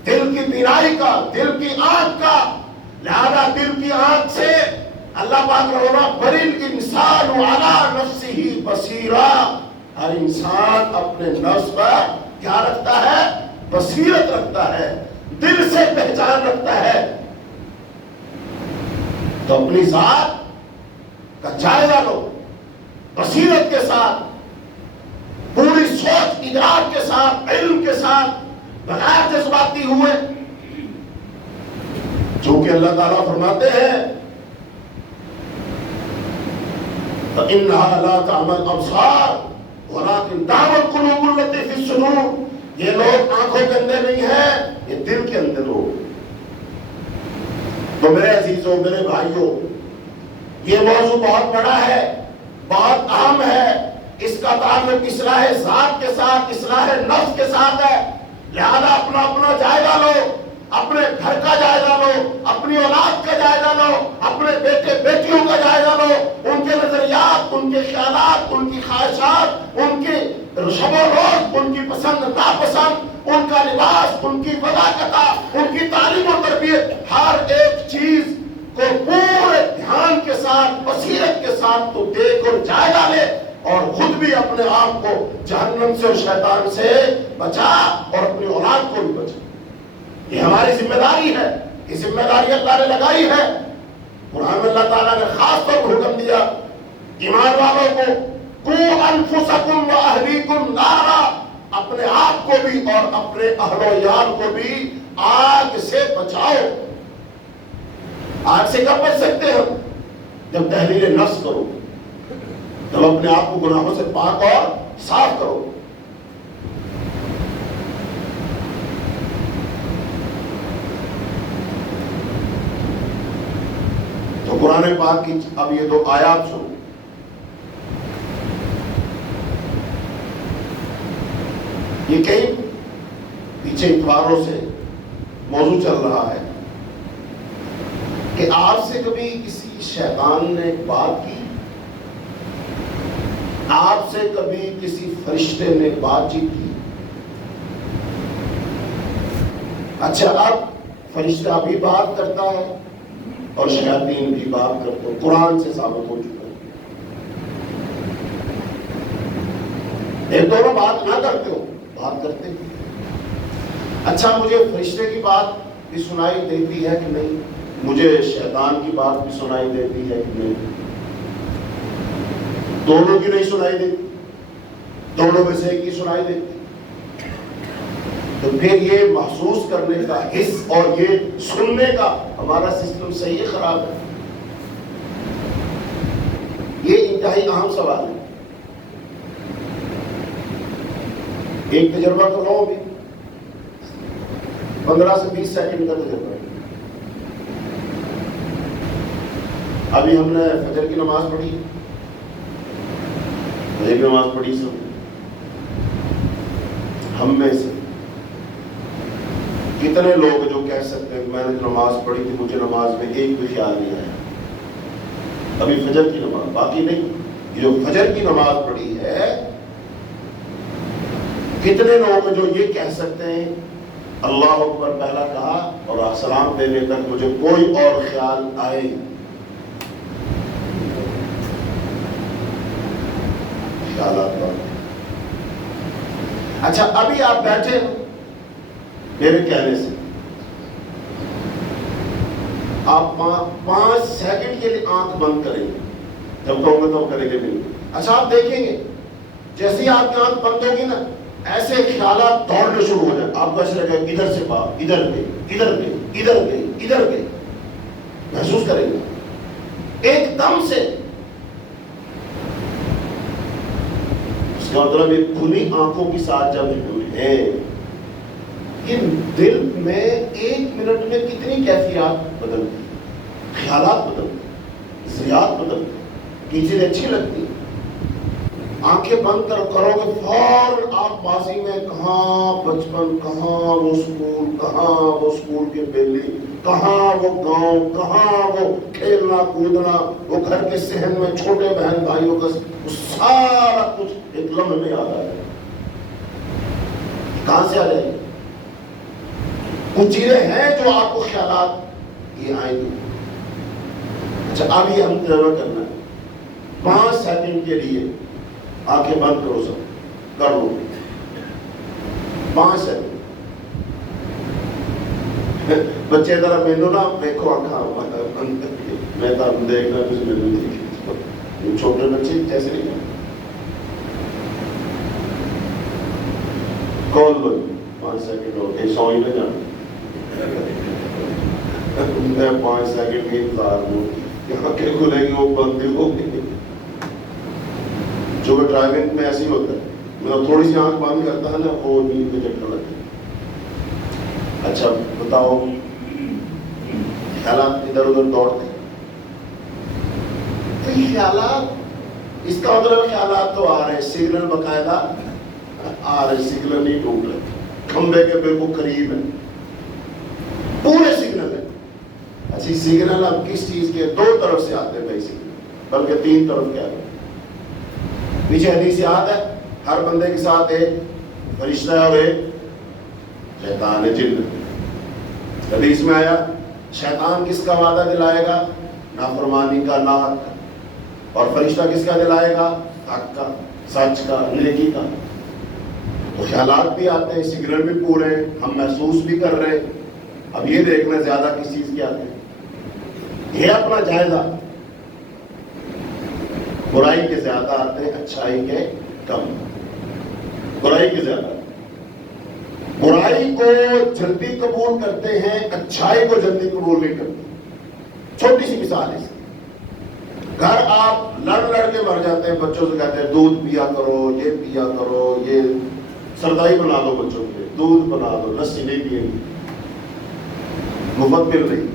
دل کی بینائی کا، دل کی آنکھ کا. لہذا دل کی آنکھ سے اللہ پاک رہا بل الانسان علی نفسہ بصیرہ، ہر انسان اپنے نفس پر کیا رکھتا ہے؟ بصیرت رکھتا ہے، دل سے پہچان رکھتا ہے. تو اپنی ذات کا جائزہ لو بصیرت کے ساتھ، پوری سوچ ادراک کے ساتھ، علم کے ساتھ، بغیر جذباتی ہوئے. چونکہ اللہ تعالیٰ فرماتے ہیں فَإِنَّهَا لَا تَعْمَى الْأَبْصَارُ وَلَكِنْ تَعْمَى الْقُلُوبُ الَّتِي فِي الصُّدُورِ. یہ لوگ آنکھوں کے اندر نہیں ہیں، یہ دل کے اندر ہو. تو میرے عزیزوں، میرے بھائیوں، یہ موضوع بہت بڑا ہے، بہت اہم ہے. اس کا تعلق اصلاح ذات کے ساتھ، اصلاح نفس کے ساتھ ہے. لہذا اپنا اپنا جائزہ لو، اپنے گھر کا جائزہ لو، اپنی اولاد کا جائزہ لو، اپنے بیٹے بیٹیوں کا جائزہ لو. ان کے نظریات، ان کے خیالات، ان کی خواہشات، ان کے شب و روز، ان کی پسند ناپسند، ان کا لباس، ان کی وضاحت، ان کی تعلیم و تربیت، ہر ایک چیز کو پورے دھیان کے ساتھ، بصیرت کے ساتھ تو دیکھ اور جائزہ لے، اور خود بھی اپنے آپ کو جہنم سے اور شیطان سے بچا اور اپنی اولاد کو بھی بچا. یہ ہماری ذمہ داری ہے. یہ ذمہ داری اللہ نے لگائی ہے. قرآن میں اللہ تعالیٰ نے خاص طور پر حکم دیا ایمان والوں کو قُوا أَنفُسَكُمْ وَأَهْلِيكُمْ نَارًا، اپنے آپ کو بھی اور اپنے اہل و عیال کو بھی آگ سے بچاؤ. آگ سے کب بچ سکتے ہیں؟ جب تحلیل نفس کرو، جب اپنے آپ کو گناہوں سے پاک اور صاف کرو. تو قرآن پاک کی اب یہ دو آیات سنو. یہ کئی پیچھے اتواروں سے موضوع چل رہا ہے کہ آپ سے کبھی کسی شیطان نے بات کی؟ آپ سے کبھی کسی فرشتے نے بات چیت کی؟ اچھا، اب فرشتہ بھی بات کرتا ہے اور شیاطین بھی بات کرتے ہیں. قرآن سے ثابت ہو چکا ہے. ایک دونوں بات نہ کرتے ہو، بات کرتے ہیں. اچھا، مجھے فرشتے کی بات بھی سنائی دیتی ہے کہ نہیں؟ مجھے شیطان کی بات بھی سنائی دیتی ہے کہ نہیں؟ دونوں کی نہیں سنائی دیتی، دونوں میں سے ایک کی سنائی دیتی. تو پھر یہ محسوس کرنے کا حص اور یہ سننے کا ہمارا سسٹم صحیح خراب ہے. یہ انتہائی اہم سوال ہے. ایک تجربہ کر رہا ہوں، 15 سے 20 سیکنڈ کا تجربہ. ابھی ہم نے فجر کی نماز پڑھی، فجر کی نماز پڑھی سب. ہم میں سے کتنے لوگ جو کہہ سکتے ہیں میں نے نماز پڑھی تھی مجھے نماز میں ایک بھی خیال نہیں آیا، ابھی فجر کی نماز باقی نہیں، یہ جو فجر کی نماز پڑھی ہے، کتنے لوگ جو یہ کہہ سکتے ہیں اللہ اکبر پہلا کہا اور سلام دینے تک مجھے کوئی اور خیال آئے؟ خیالات بات۔ اچھا ابھی آپ بیٹھے میرے کہنے سے آپ 5 سیکنڈ کے لیے آنکھ بند کریں گے، جب کہوں گے تو کریں گے بالکل۔ اچھا آپ دیکھیں گے جیسے ہی آپ کی آنکھ بند ہوگی نا ایسے خیالات دوڑنے شروع ہو جائیں، آپ کو ایسے لگے ادھر سے باہر، ادھر گئے ادھر گئے ادھر گئے ادھر گئے، محسوس کریں گے ایک دم سے۔ اس کا مطلب یہ کھلی آنکھوں کے ساتھ جب ہم ہیں، یہ دل میں 1 منٹ میں کتنی کیفیات بدلتی، خیالات بدلتے، نظریات بدلتے، چیزیں اچھی لگتی، آنکھیں بند کرو گے فوراً آپ ماضی میں کہاں بچپن، کہاں وہ اسکول کے بیلی، کہاں وہ گاؤں، کہاں وہ کھیلنا کودنا، وہ گھر کے صحن میں چھوٹے بہن بھائیوں کا وہ سارا کچھ ایک لمحے میں یاد آ جائے۔ کہاں سے آ جائے؟ کچھ چیزیں ہیں جو آپ کو خیالات یہ آئیں گی۔ اچھا اب یہ ہم تجربہ کرنا ہے، 5 سیکنڈ کے لیے آنکھیں بند کرو، سب کر لو 5 سیکنڈ۔ بچے ذرا مینو نا دیکھو آنکھاں بند کر کے، میں تو دیکھنا کچھ مینو دیکھ، چھوٹے بچے جیسے نہیں کھول لو 5 سیکنڈ ہو گئے، سو ہی نہ جانا، میں 5 سیکنڈ کی انتظار ہوں، آنکھیں کھلیں گی وہ بند بھی ہو گئی۔ جو ڈرائیونگ میں ایسے ہی ہوتا ہے، میں تھوڑی سی آنکھ بند کرتا ہے نا وہ نیند میں جھٹکا لگتا ہے۔ اچھا بتاؤ خیالات ادھر ادھر دوڑتے، تو یہ خیالات، اس کا مطلب خیالات تو آ رہے، سگنل باقاعدہ آ رہے، سگنل نہیں ٹوٹ رہے، کھمبے کے بالکل قریب ہے، پورے سگنل ہے۔ اچھی سگنل اب کس چیز کے؟ 2 طرف سے آتے ہیں بھائی سگنل، بلکہ 3 طرف کے آتے ہیں۔ پیچھے حدیث یاد ہے، ہر بندے کے ساتھ ایک فرشتہ ہے اور ایک شیطان ہے، جن۔ حدیث میں آیا شیطان کس کا وعدہ دلائے گا؟ نافرمانی کا، ناحق کا، اور فرشتہ کس کا دلائے گا؟ حق کا، سچ کا، نیکی کا۔ تو خیالات بھی آتے ہیں، سگنل بھی پورے ہیں، ہم محسوس بھی کر رہے ہیں۔ اب یہ دیکھنا زیادہ کس چیز کے آتے ہیں، یہ اپنا جائزہ، برائی کے زیادہ آتے ہیں، اچھائی کے کم۔ برائی کے زیادہ، برائی کو جلدی قبول کرتے ہیں، اچھائی کو جلدی قبول نہیں کرتے۔ چھوٹی سی مثال ہے، گھر آپ لڑ کے مر جاتے ہیں، بچوں سے کہتے ہیں دودھ پیا کرو، یہ پیا کرو، یہ سردائی بنا دو بچوں کے لیے، دودھ بنا دو، لسی نہیں پیئیں گی، مفت مل رہی،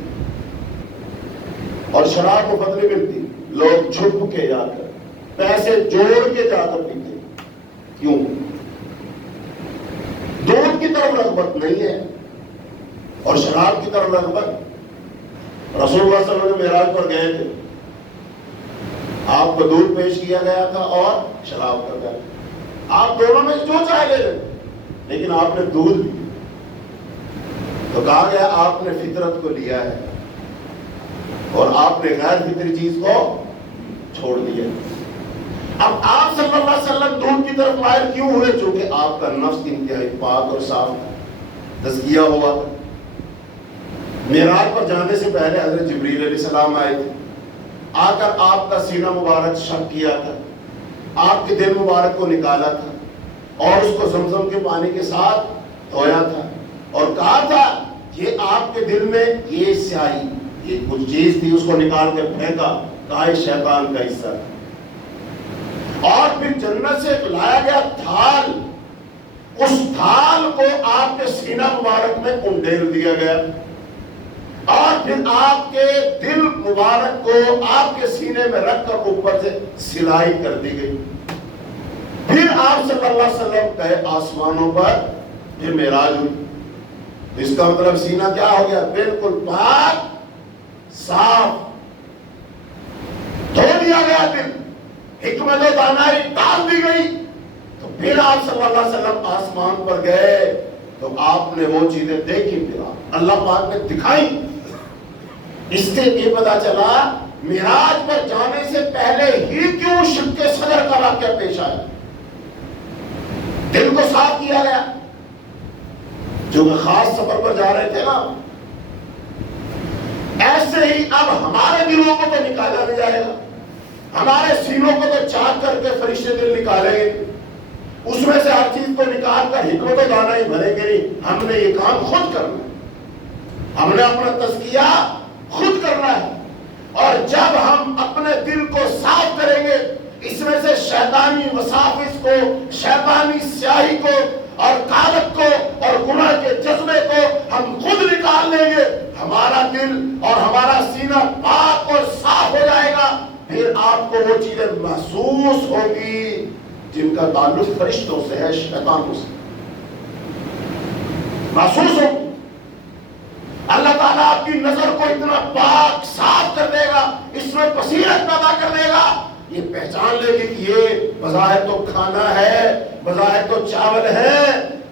اور شراب مفت نہیں ملتی، لوگ چھپ کے جا کر پیسے جوڑ کے جا کر پیتے۔ کیوں؟ دودھ کی طرف رغبت نہیں ہے اور شراب کی طرف رغبت۔ رسول اللہ صلی اللہ علیہ وسلم معراج پر گئے تھے، آپ کو دودھ پیش کیا گیا تھا اور شراب کا گیا، آپ دونوں میں جو چاہے لے لیں، لیکن آپ نے دودھ لیا تو کہا گیا آپ نے فطرت کو لیا ہے اور آپ نے غیر فطری چیز کو چھوڑ دیا۔ اب آپ صلی اللہ علیہ وسلم دودھ کی طرف مائل کیوں ہوئے؟ چونکہ آپ کا نفس انتہائی پاک اور صاف تھا، تزکیہ ہوا تھا۔ معراج پر جانے سے پہلے حضرت جبریل علیہ السلام آئے تھے، آ کر آپ کا سینہ مبارک شق کیا تھا، آپ کے دل مبارک کو نکالا تھا اور اس کو زمزم کے پانی کے ساتھ دھویا تھا اور کہا تھا یہ آپ کے دل میں یہ سیاہی، یہ کچھ چیز تھی، اس کو نکال کے پھینکا، کہا یہ شیطان کا حصہ تھا۔ اور پھر جنت سے لایا گیا تھال، اس تھال کو آپ کے سینہ مبارک میں انڈیل دیا گیا اور پھر آپ کے دل مبارک کو آپ کے سینے میں رکھ کر اوپر سے سلائی کر دی گئی۔ پھر آپ صلی اللہ علیہ وسلم گئے آسمانوں پر، پھر معراج ہوئی. اس کا مطلب سینہ کیا ہو گیا؟ بالکل پاک صاف، دھو دیا گیا دل، حکمت و دانائی ڈال دی گئی. تو پھر آپ صلی اللہ علیہ وسلم آسمان پر گئے تو آپ نے وہ چیزیں دیکھی، پھر اللہ پاک نے دکھائی. اس سے یہ پتا چلا معراج پر جانے سے پہلے ہی کیوں شق صدر کا واقعہ پیش آیا. دل کو صاف کیا گیا، جو کہ خاص سفر پر جا رہے تھے نا. ایسے ہی اب ہمارے دلوں کو تو نکالا نہیں جائے گا، ہمارے سینوں کو تو چاک کر کے فرشتے دل نکالیں گے، اس میں سے ہر چیز کو نکال کر حکمت و دانائی بھریں گے نہیں. ہم نے یہ کام خود کرنا ہے، ہم نے اپنا تزکیہ خود کرنا ہے. اور جب ہم اپنے دل کو صاف کریں گے، اس میں سے شیطانی وساوس کو، شیطانی سیاہی کو اور کالک کو اور گناہ کے جذبے کو ہم خود نکال لیں گے، ہمارا دل اور ہمارا سینہ پاک اور صاف ہو جائے گا. پھر آپ کو وہ چیزیں محسوس ہوگی جن کا تعلق فرشتوں سے ہے، شیطانوں سے محسوس ہوگی. اللہ تعالیٰ آپ کی نظر کو اتنا پاک صاف کر دے گا، اس میں بصیرت پیدا کر دے گا، یہ پہچان لے گی کہ یہ بظاہر تو کھانا ہے، بظاہر تو چاول ہے،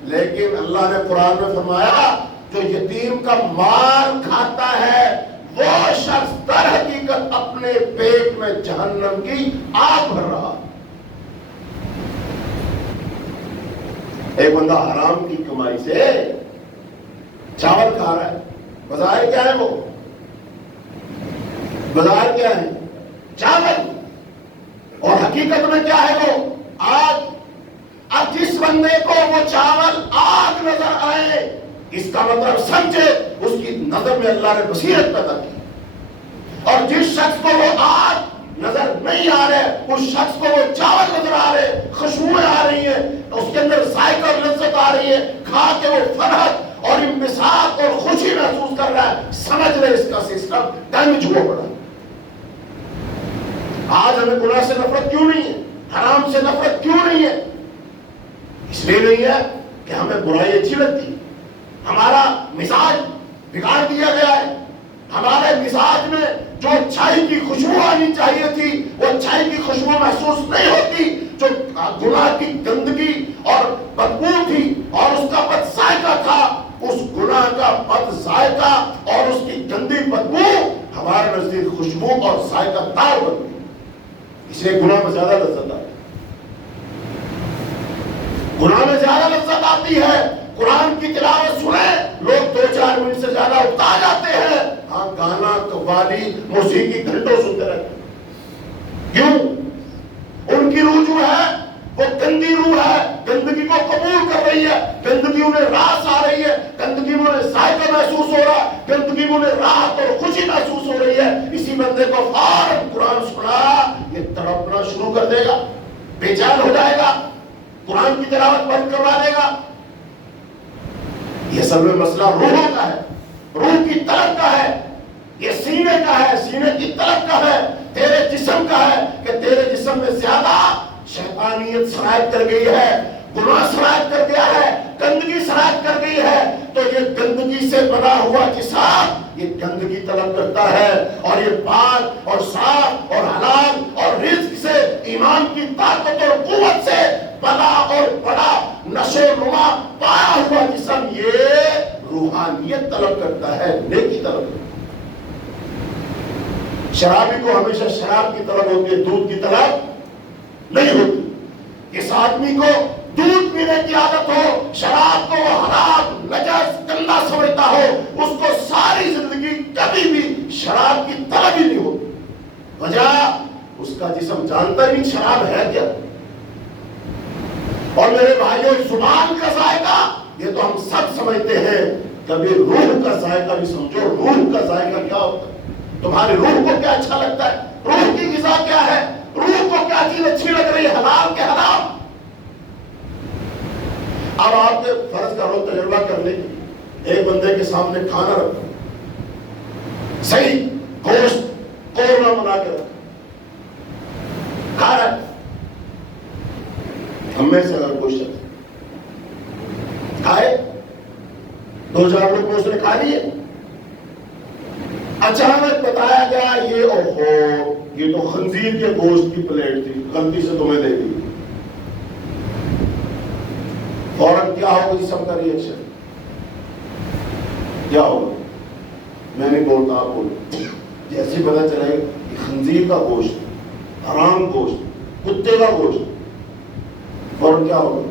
لیکن اللہ نے قرآن میں فرمایا جو یتیم کا مال کھاتا ہے وہ شخص در حقیقت اپنے پیٹ میں جہنم کی آگ بھر رہا. ایک بندہ حرام کی کمائی سے چاول کھا رہا ہے، بظاہر کیا ہے؟ وہ بظاہر کیا ہے؟ چاول، اور حقیقت میں کیا ہے؟ وہ آگ. اب جس بندے کو وہ چاول آگ نظر آئے، اس کا مطلب سمجھے اس کی نظر میں اللہ نے بصیرت پیدا کی. اور جس شخص کو وہ آگ نظر نہیں آ رہے، اس شخص کو وہ چاول نظر آ رہے، خوشبوئیں آ رہی ہیں، اس کے اندر ذائقہ اور لذت آ رہی ہے، کھا کے وہ فرحت اور انبساط اور خوشی محسوس کر رہا ہے، سمجھ رہے اس کا سسٹم ڈیمیج ہوا پڑا. آج ہمیں گناہ سے نفرت کیوں نہیں ہے؟ حرام سے نفرت کیوں نہیں ہے؟ اس لیے نہیں ہے کہ ہمیں برائی اچھی لگتی، ہمارا مزاج بگاڑ دیا گیا ہے. ہمارے مزاج میں جو اچھائی کی خوشبو آنی چاہیے تھی وہ اچھائی کی خوشبو محسوس نہیں ہوتی. جو گناہ کی گندگی اور بدبو تھی اور اس کا بد ذائقہ تھا، اس گناہ کا بد ذائقہ اور اس کی گندی بدبو ہمارے نزدیک خوشبو اور ذائقہ دار بن گئی. اس لیے گناہ میں زیادہ لذت آتی، گناہ میں زیادہ لذت آتی ہے. قرآن کی تلاوت سنیں، لوگ 2-4 منٹ سے زیادہ اکتا جاتے ہیں. ہاں، گانا قوالی موسیقی گھنٹوں سنتے رہتے ہیں. کیوں؟ ان کی روح جو ہے وہ گندی روح ہے، گندگی کو قبول کر رہی ہے، گندگی انہیں راس آ رہی ہے، گندگی میں انہیں ذائقہ محسوس ہو رہا ہے، گندگی میں انہیں راحت اور خوشی محسوس ہو رہی ہے. اسی بندے کو فوراً قرآن سنا، یہ تڑپنا شروع کر دے گا، بے چین ہو جائے گا، قرآن کی تلاوت بند کروا دے گا. یہ اصل میں مسئلہ روحوں کا ہے، روح کی طلب کا ہے، یہ سینے کا ہے، سینے کی طلب کا ہے، تیرے جسم کا ہے کہ تیرے جسم میں زیادہ شیطانیت سرایت کر گئی ہے، گناہ سرایت کر گیا ہے، گندگی سرایت کر گئی ہے. تو یہ گندگی سے بنا ہوا جسم یہ گندگی طلب کرتا ہے، اور یہ پاک اور صاف اور حلال اور رزق سے، ایمان کی طاقت اور قوت سے بڑا اور بڑا نشو نما پایا ہوا جسم یہ روحانیت طلب کرتا ہے، نیکی طلب کرتا ہے. شرابی کو ہمیشہ شراب کی طلب ہوتی ہے، دودھ کی طلب نہیں ہوتی. اس آدمی کو دودھ پینے کی عادت ہو، شراب کو وہ حرام نجس گندا سمجھتا ہو، اس کو ساری زندگی کبھی بھی شراب کی طلب ہی نہیں ہوتی. وجہ اس کا جسم جانتا ہی نہیں شراب ہے کیا. اور میرے بھائیوں، زبان کا ذائقہ یہ تو ہم سب سمجھتے ہیں، کبھی روح کا ذائقہ بھی سمجھو. روح کا ذائقہ کیا ہوتا ہے؟ تمہاری روح کو کیا اچھا لگتا ہے؟ روح کی غذا کیا ہے؟ روح کو کیا چیز اچھی لگ رہی ہے؟ حلال کے حرام. اب آپ نے فرض کرو تجربہ کرنے کی، ایک بندے کے سامنے کھانا رکھو، صحیح گوشت قورمہ بنا کے رکھو، کھا رہا ہے، ہم میں سے اگر کوئی شخص کھائے 2-4 لوگ اس نے کھا لیے، اچانک بتایا گیا یہ اوہو یہ تو خنزیر کے گوشت کی پلیٹ تھی، غلطی سے تمہیں دے دی، فوراً کیا ہوگا جسم کا ریئیکشن؟ کیا ہوگا؟ میں نہیں بولتا، آپ بولو۔ جیسے پتا چلے کہ خنزیر کا گوشت، حرام گوشت، کتے کا گوشت، فوراً کیا ہوگا؟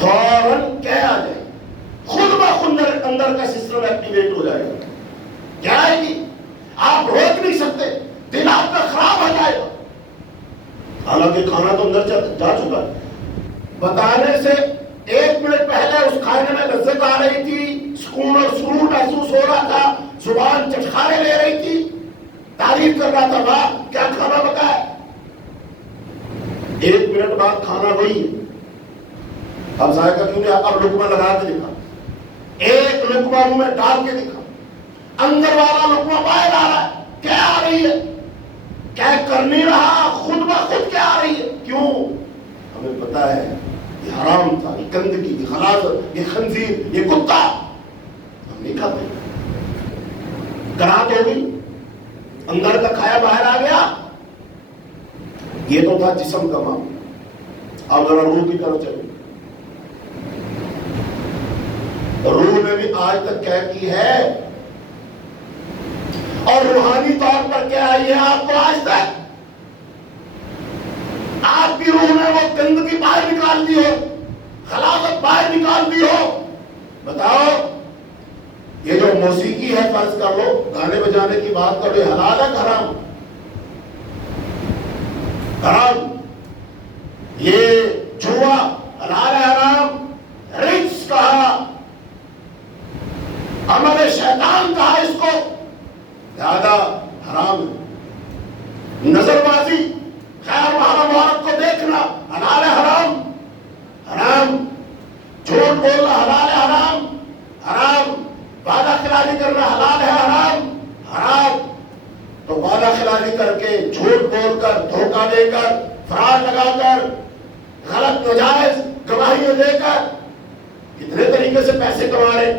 فوراً کیا آ جائے، خود بخود اندر کا سسٹم ایکٹیویٹ ہو جائے گا، کیا آئے گی؟ آپ روک نہیں سکتے، دل آپ کا خراب ہو جائے گا۔ حالانکہ کھانا تو اندر جا چکا ہے، بتانے سے 1 منٹ پہلے اس کھانے میں لذت آ رہی تھی، سکون اور سرور محسوس ہو رہا تھا، زبان چٹخارے لے رہی تھی، تعریف کر رہا تھا، واہ کیا کھانا پکا ہے۔ 1 منٹ بعد کھانا وہی ہے، اب ذائقہ کیوں نہیں؟ اب لقمہ لگا کے دکھا، ایک لقمہ منہ میں ڈال کے دکھا، اندر والا لقمہ باہر آ رہا ہے، کیا آ رہی ہے؟ کیا کر نہیں رہا، خود بخود کیا آ رہی ہے؟ کیوں؟ ہمیں پتا ہے یہ حرام تھا، یہ گندگی، یہ خلاصت، یہ خنزیر، یہ کتا، ہم نہیں کھاتے۔ کراہت ہو گئی، اندر کا کھایا باہر آ گیا، یہ تو تھا جسم کا معاملہ۔ اب ذرا روح کی طرف چلے، روح نے بھی آج تک کیا کی ہے، اور روحانی طور پر کیا آئی ہے آپ کو آج تک؟ آپ کی روح نے وہ گندگی باہر نکال دی ہو، خلاقت باہر نکال دی ہو۔ بتاؤ یہ جو موسیقی ہے، فرض کر لو گانے بجانے کی بات کرو، یہ حلال ہے حرام؟ حرام۔ یہ جوا حلال ہے حرام؟ رجس کہا، عمل شیطان کہا اس کو، زیادہ حرام ہے۔ نظر بازی، خیر محرم عورت کو دیکھنا حلال ہے حرام؟ حرام۔ جھوٹ بولنا حلال ہے حرام؟ حرام۔ وعدہ خلافی کرنا حلال ہے حرام؟ حرام۔ تو وعدہ خلافی کر کے، جھوٹ بول کر، دھوکہ دے کر، فراڈ لگا کر، غلط نجائز گواہیاں دے کر کتنے طریقے سے پیسے کما رہے،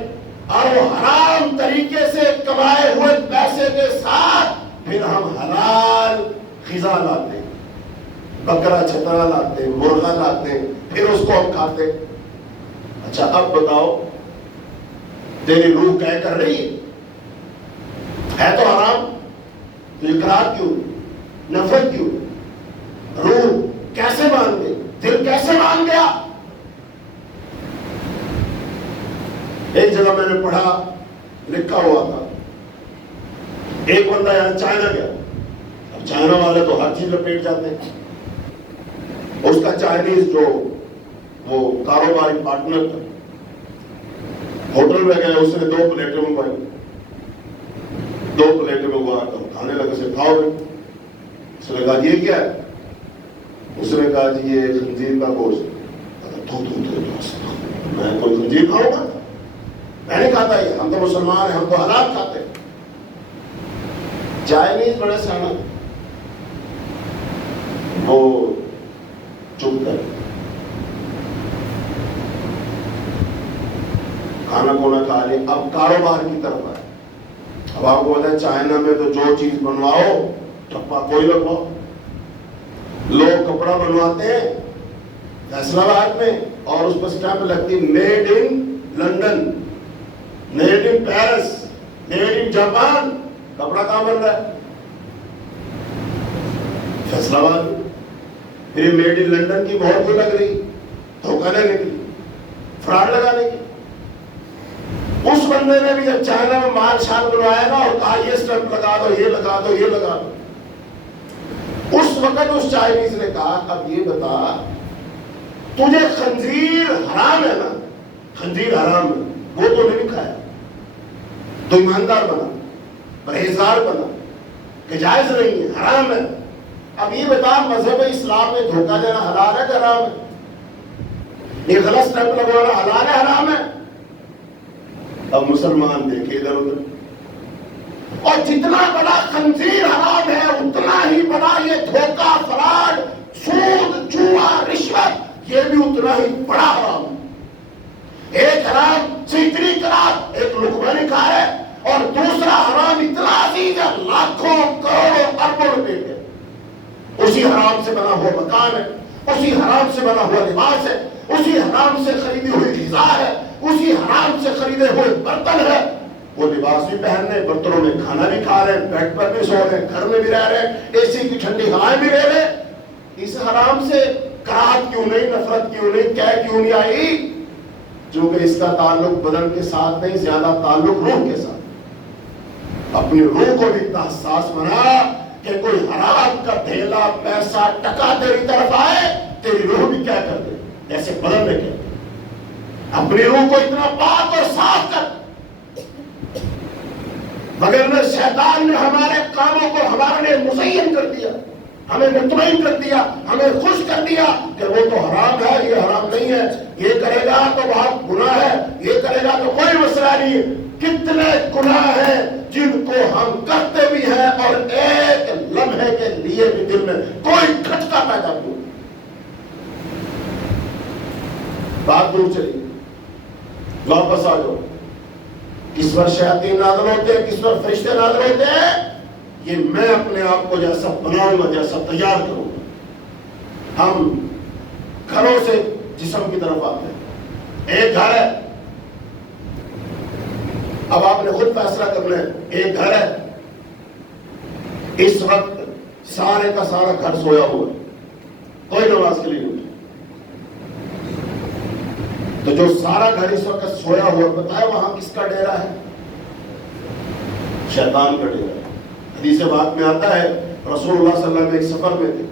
اور وہ حرام طریقے سے کمائے ہوئے پیسے کے ساتھ پھر ہم حلال غذا لاتے، بکرا چھترا لاتے، مرغا لاتے، پھر اس کو ہم کھاتے۔ اچھا اب بتاؤ، تیری روح کہہ کر رہی ہے تو حرام، تو اقرار کیوں، نفرت کیوں؟ روح کیسے مان گئی، دل کیسے مان گیا؟ ایک جگہ میں نے پڑھا، لکھا ہوا تھا، ایک بندہ یہاں چائنا گیا، اب چائنا والے تو ہر چیز لپیٹ جاتے ہیں، اس کا چائنیز جو وہ کاروباری پارٹنر تھا، ہوٹل میں گئے، اس نے 2 پلیٹیں منگوائی، 2 پلیٹیں منگوا کر کھانے لگے، سے کھاؤ گے؟ اس نے کہا یہ کیا ہے؟ اس نے کہا جی یہ خنزیر کا گوشت۔ میں کوئی خنزیر کھاؤں گا؟ میں نہیں کھاتا، یہ ہم تو مسلمان ہیں، ہم تو حلال کھاتے ہیں۔ چائنیز بڑے سیاح، وہ چپ کر کھانا کونا کھا لیا۔ اب کاروبار کی طرف آئے، اب آپ کو پتا ہے چائنا میں تو جو چیز بنواؤ ٹھپا کوئی لگواؤ، لوگ کپڑا بنواتے ہیں فیصل آباد میں اور اس پر اسٹیمپ لگتی made in London, made in Paris, made in Japan. کپڑا کہاں بن رہا ہے؟ فیصل آباد میں۔ پھر میڈ ان لندن کی مہر کیوں لگ رہی؟ دھوکہ دینے کی، فراڈ لگانے کی۔ اس بندے نے بھی جب چائنا میں مال شال بنوایا نا اور کہا یہ اسٹیمپ لگا دو، یہ لگا دو، یہ لگا دو، اس وقت اس چائنیز نے کہا اب یہ بتا تجھے خنزیر حرام ہے نا؟ خنزیر حرام ہے، وہ تو نہیں کھایا، تو ایماندار بنا، پرہیزگار بنا کہ جائز نہیں ہے، حرام ہے۔ اب یہ بتا مذہب اسلام میں دھوکہ دینا حلال ہے کہ حرام ہے؟ یہ غلط اسٹیمپ لگوانا حلال ہے حرام ہے؟ اب مسلمان دیکھے ادھر ادھر، اور جتنا بڑا خنزیر حرام ہے اتنا ہی بڑا یہ دھوکہ، فراڈ، سود، جوا، رشوت، یہ بھی اتنا ہی بڑا حرام ہے۔ ایک حرام سے اتنی قرار ایک لقمہ نے کھا ہے، اور دوسرا حرام اتنا عزیز ہے لاکھوں کروڑوں اربوں روپے کے۔ اسی حرام سے بنا ہوا مکان ہے، اسی حرام سے بنا ہوا لباس ہے، اسی حرام سے خریدی ہوئی غذا ہے، اسی حرام سے خریدے ہوئے برتن ہے۔ وہ لباس بھی پہن رہے، برتنوں میں کھانا بھی کھا رہے، بیڈ پر بھی سو رہے، گھر میں بھی رہ رہے، اے سی کی ٹھنڈی ہوائیں بھی لے رہے۔ اس حرام سے کراہت کیوں نہیں، نفرت کیوں نہیں، کیا کیوں نہیں آئی؟ چونکہ اس کا تعلق بدن کے ساتھ نہیں، زیادہ تعلق روح کے ساتھ۔ اپنی روح کو بھی اتنا حساس بنا کہ کوئی حرام کا دھیلا، پیسہ، ٹکا تیری طرف آئے، تیری روح بھی کیا کر دے، ایسے بدن میں کیا۔ اپنی روح کو اتنا پاک اور صاف کر، مگر میں شیطان نے ہمارے کاموں کو ہمارے لیے مزین کر دیا، ہمیں مطمئن کر دیا، ہمیں خوش کر دیا کہ وہ تو حرام ہے، یہ حرام نہیں ہے، یہ کرے گا تو بہت گناہ ہے، یہ کرے گا تو کوئی مسئلہ نہیں۔ کتنے گناہ ہیں جن کو ہم کرتے بھی ہیں اور ایک لمحے کے لیے بھی دل میں کوئی کھٹکا پیدا ہو۔ بات دور چلی، واپس آ جاؤ۔ کس پر شیاطین نازل ہوتے ہیں، کس پر فرشتے نازل ہوتے ہیں؟ یہ میں اپنے آپ کو جیسا بناؤں گا، جیسا تیار کروں گا۔ ہم گھروں سے جسم کی طرف آتے ہیں۔ ایک گھر ہے، اب آپ نے خود فیصلہ کرنا ہے، ایک گھر ہے، اس وقت سارے کا سارا گھر سویا ہوا ہے، کوئی نماز کے لیے نہیں۔ تو جو سارا گھر اس وقت سویا ہوا، بتائے وہاں کس کا ڈیرا ہے؟ شیطان کا ڈیرا ہے۔ حدیث بات میں آتا ہے رسول اللہ صلی اللہ علیہ وسلم ایک سفر میں تھے،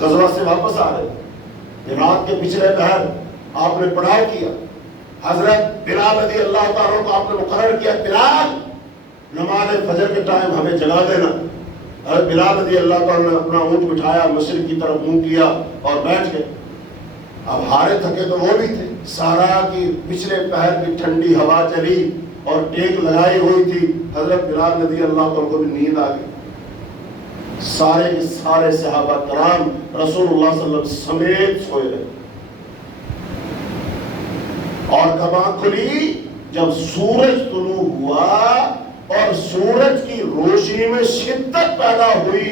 غزوہ سے واپس آ رہے تھے، رات کے پچھلے پہر آپ نے پڑھاؤ کیا، حضرت بلال رضی اللہ تعالیٰ کو آپ نے مقرر کیا، بلال نماز فجر کے ٹائم ہمیں جگا دینا۔ حضرت بلال رضی اللہ تعالیٰ نے اپنا اونٹ بٹھایا، مشرق کی طرف منہ کیا اور بیٹھ گئے۔ اب ہارے تھکے تو وہ بھی تھے، سارا کی پچھلے پہر کی ٹھنڈی ہوا چلی اور ٹیک لگائی ہوئی تھی، حضرت بلال رضی اللہ تعالیٰ کو بھی نیند آ گئی۔ سارے کے سارے صحابہ کرام رسول اللہ صلی اللہ علیہ وسلم سمیت سوئے رہے، اور کب آنکھ کھلی جب سورج طلوع ہوا اور سورج کی روشنی میں شدت پیدا ہوئی،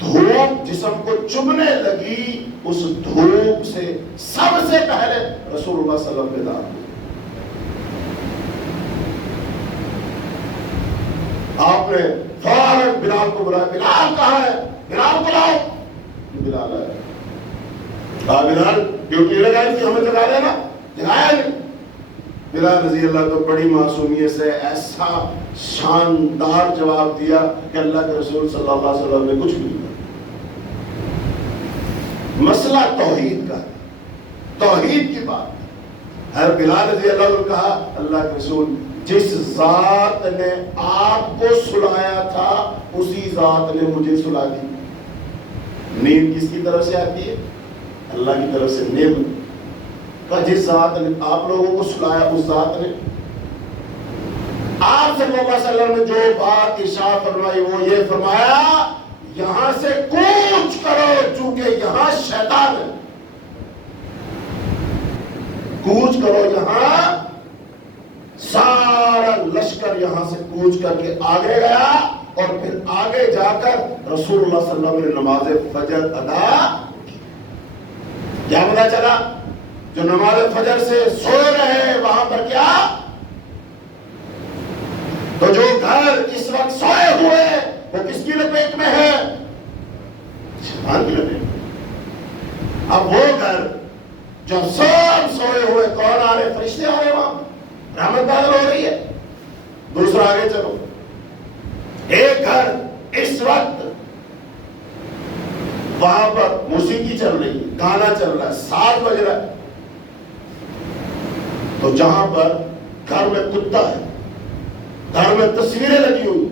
دھوپ جسم کو چبھنے لگی، اس دھوپ سے سب سے پہلے رسول اللہ صلی اللہ علیہ وسلم بیدار ہوئے۔ آپ نے فوراً بلال کو بلایا، بلال کہاں ہے؟ بلال کو لاؤ۔ بلال آیا، کہا بلال ڈیوٹی لگائی تھی، ہمیں جگا دینا، جگایا نہیں۔ بلال رضی اللہ کو بڑی معصومیت سے ایسا شاندار جواب دیا کہ اللہ کے رسول صلی اللہ علیہ وسلم نے کچھ بھی نہیں۔ مسئلہ توحید کا، توحید کی بات ہے۔ بلال رضی اللہ عنہ کہا اللہ کے رسول جس ذات نے آپ کو سلایا تھا اسی ذات نے مجھے سلا دی۔ نیند کس کی طرف سے آتی ہے؟ اللہ کی طرف سے نعمت۔ جس ذات نے آپ لوگوں کو سلایا اس ذات نے، آپ صلی اللہ علیہ وسلم نے جو بات ارشاد فرمائی وہ یہ فرمایا یہاں سے کوچ کرو چونکہ یہاں شیطان ہے۔ کوچ کرو، یہاں سارا لشکر یہاں سے کوچ کر کے آگے گیا، اور پھر آگے جا کر رسول اللہ صلی اللہ علیہ وسلم نے نماز فجر ادا کی۔ کیا پتا چلا؟ جو نماز فجر سے سو رہے وہاں پر کیا؟ تو جو گھر اس وقت سوئے ہوئے وہ کس کی لپیٹ میں ہے؟ شیطان کی لپیٹ میں۔ اب وہ گھر جو سب سوئے ہوئے، کون آ رہے؟ فرشتے آ رہے، وہاں رحمت نازل ہو رہی ہے۔ دوسرا آگے چلو، ایک گھر اس وقت وہاں پر موسیقی چل رہی ہے، گانا چل رہا ہے، 7 بج رہا ہے، تو جہاں پر گھر میں کتا ہے، گھر میں تصویریں لگی ہوئی،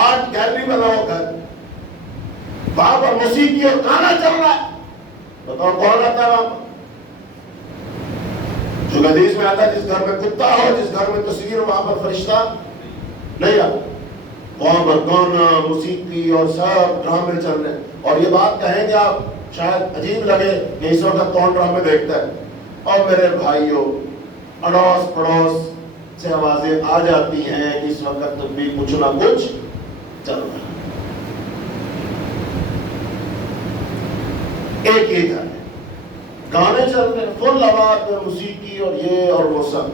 آرٹ گیلری بنا ہوا گھر، وہاں پر موسیقی اور گانا چل رہا ہے، بتاؤ کون آتا ہے وہاں پر؟ جو حدیث میں آتا ہے جس گھر میں کتا ہو، جس گھر میں تصویر، وہاں پر فرشتہ نہیں آتا۔ وہاں پر گانا، موسیقی اور سب ڈرامے چل رہے ہیں. اور یہ بات کہیں گے آپ شاید عجیب لگے کہ اس وقت کون ڈرامے دیکھتا ہے. اور میرے بھائیوں، اڑوس پڑوس سے آوازیں آ جاتی ہیں کہ اس وقت بھی کچھ نہ کچھ چل رہا ہے. ایک یہ گھر ہے، گانے چل رہے ہیں فل آواز میں، موسیقی اور یہ اور وہ سب.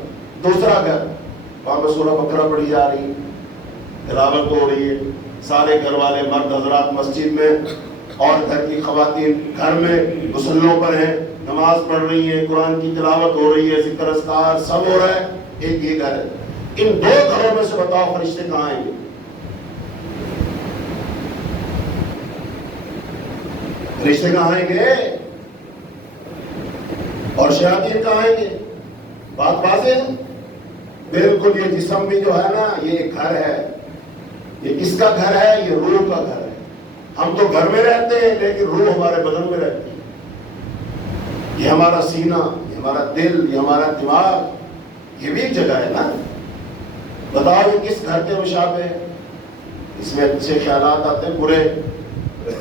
دوسرا گھر، وہاں پہ سورہ بقرہ پڑھی جا رہی ہے، تلاوت ہو رہی ہے، سارے گھر والے مرد حضرات مسجد میں اور گھر کی خواتین گھر میں غسلوں پر ہیں، نماز پڑھ رہی ہیں، قرآن کی تلاوت ہو رہی ہے، ذکر اذکار سب ہو رہا ہے. ایک یہ گھر ہے. ان دو گھروں میں سے بتاؤ فرشتے کہاں آئیں گے؟ فرشتے کہاں آئیں گے اور شیاطین کہاں آئیں گے؟ بات واضح ہے. بالکل یہ جسم بھی جو ہے نا، یہ ایک گھر ہے. یہ کس کا گھر ہے؟ یہ روح کا گھر ہے. ہم تو گھر میں رہتے ہیں لیکن روح ہمارے بدن میں رہتی ہے. یہ ہمارا سینہ، یہ ہمارا دل، یہ ہمارا دماغ، یہ بھی ایک جگہ ہے نا. بتاؤ یہ کس گھر کے مشابہ ہے؟ اس میں اچھے خیالات آتے ہیں، برے.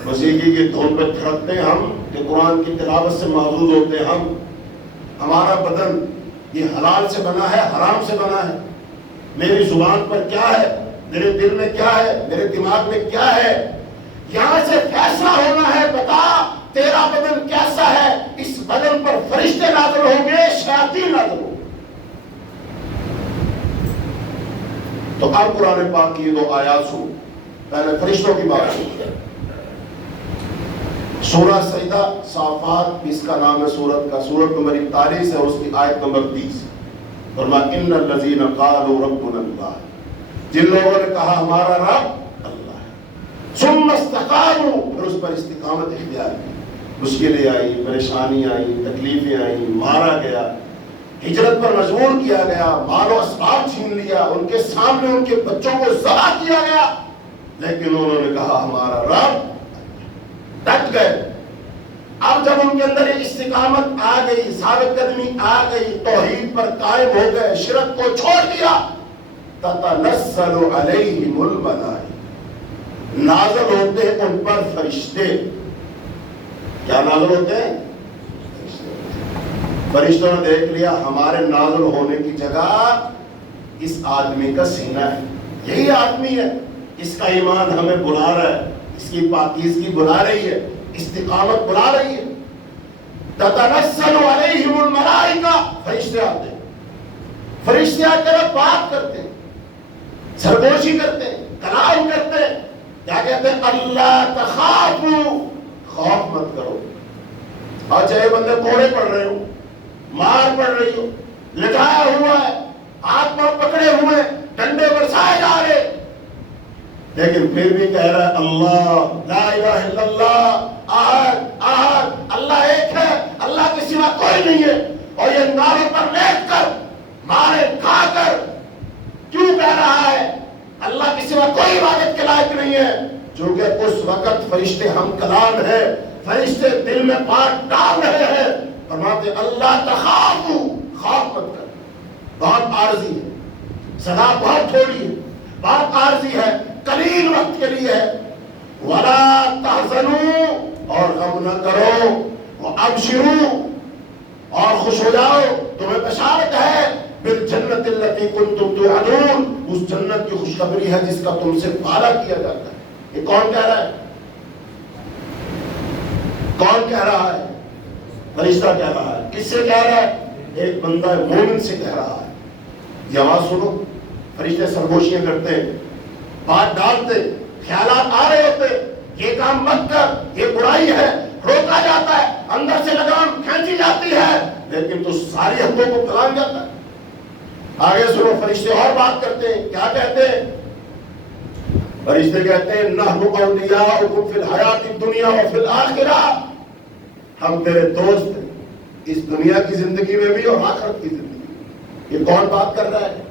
موسیقی کی دھن پہ تھڑکتے ہیں ہم کہ قرآن کی تلاوت سے محظوظ ہوتے ہیں ہم. ہمارا بدن یہ حلال سے بنا ہے، حرام سے بنا ہے. میری زبان پر کیا ہے، میرے دل میں کیا ہے، میرے دماغ میں کیا ہے، یہاں سے فیصلہ ہونا ہے. بتا تیرا بدن کیسا ہے؟ اس بدن پر فرشتے نازل ہوں گے، شیاطین نازل ہوں گے. تو اب قرآن پاک کی دو آیات سن. پہلے فرشتوں کی بات سن. سورہ سجدہ صافات اس کا نام ہے سورت کا. سورت نمبر 41 ہے اور اس کی آیت نمبر 30. فرمایا ان الذین قالوا ربنا اللہ، جن لوگوں نے کہا ہمارا رب اللہ ہے، ثم استقاموا، پھر اس پر استقامت اختیار کی. مشکلیں آئی، پریشانی آئی، تکلیفیں آئیں، مارا گیا، ہجرت پر مجبور کیا گیا، مال و اسباب چھین لیا، ان کے سامنے ان کے بچوں کو ذبح کیا گیا، لیکن انہوں نے کہا ہمارا رب. ڈٹ گئے. اب جب ان کے اندر ایک استقامت آ گئی، ثابت قدمی آ گئی، توحید پر قائم ہو گئے، شرک کو چھوڑ دیا، تتنزل علیہم الملائکہ، نازل ہوتے ہیں ان پر فرشتے. کیا نازل ہوتے ہیں؟ فرشتوں نے دیکھ لیا ہمارے نازل ہونے کی جگہ اس آدمی کا سینہ ہے، یہی آدمی ہے، اس کا ایمان ہمیں بلا رہا ہے، اس کی پاکیزگی بلا رہی ہے، استقامت بلا رہی ہے. تتنزل علیہم الملائکہ، فرشتے آتے ہیں. فرشتے آ کر بات کرتے ہیں، سرگوشی کرتے ہیں، کلام کرتے ہیں. کیا کہتے ہیں؟ اللہ تخافوا، خوف مت کرو. اور چاہے بندے کوڑے پڑ رہے ہو، مار پڑ رہی ہو، لٹایا ہوا ہے، ہاتھ پاؤں پکڑے ہوئے، ڈنڈے برسائے جا رہے، لیکن پھر بھی کہہ رہا ہے اللہ لا الہ الا اللہ، احد احد، اللہ ایک ہے، اللہ کے سوا کوئی نہیں ہے. اور یہ ناروں پر لیٹ کر، مارے کھا کر کیوں کہہ رہا ہے اللہ کے سوا کوئی عبادت کے لائق نہیں ہے؟ چونکہ اس وقت فرشتے ہم کلام ہیں، فرشتے دل میں بات ڈال رہے ہیں. فرماتے اللہ تخافوا، خوف مت کر. بہت عارضی ہے، صدا بہت تھوڑی ہے، بات عارضی ہے، قلیل وقت کے لیے ہے. ولا تحزنوا، اور غم نہ کرو، وابشروا، اور خوش ہو جاؤ، تمہیں بشارت ہے بالجنت التي كنتم توعدون، اس جنت کی خوشخبری ہے جس کا تم سے وعدہ کیا جاتا ہے. یہ کون کہہ رہا ہے؟ کون کہہ رہا ہے؟ فرشتہ کہہ رہا ہے. کس سے کہہ رہا ہے؟ ایک بندہ مومن سے کہہ رہا ہے. یہ آواز سنو. فرشتے سرگوشیاں کرتے ہیں، بات ڈالتے، خیالات آ رہے ہوتے، یہ کام مت کر، یہ برائی ہے، روکا جاتا ہے، اندر سے لگام کھینچی جاتی ہے، لیکن تو ساری حدوں کو پلان جاتا ہے. آگے سنو، فرشتے اور بات کرتے ہیں. کیا کہتے ہیں؟ فرشتے کہتے ہیں نحن اولیاؤکم فی الحیات الدنیا وفی الآخرہ، ہم تیرے دوست ہیں اس دنیا کی زندگی میں بھی اور آخرت کی زندگی میں. یہ کون بات کر رہا ہے؟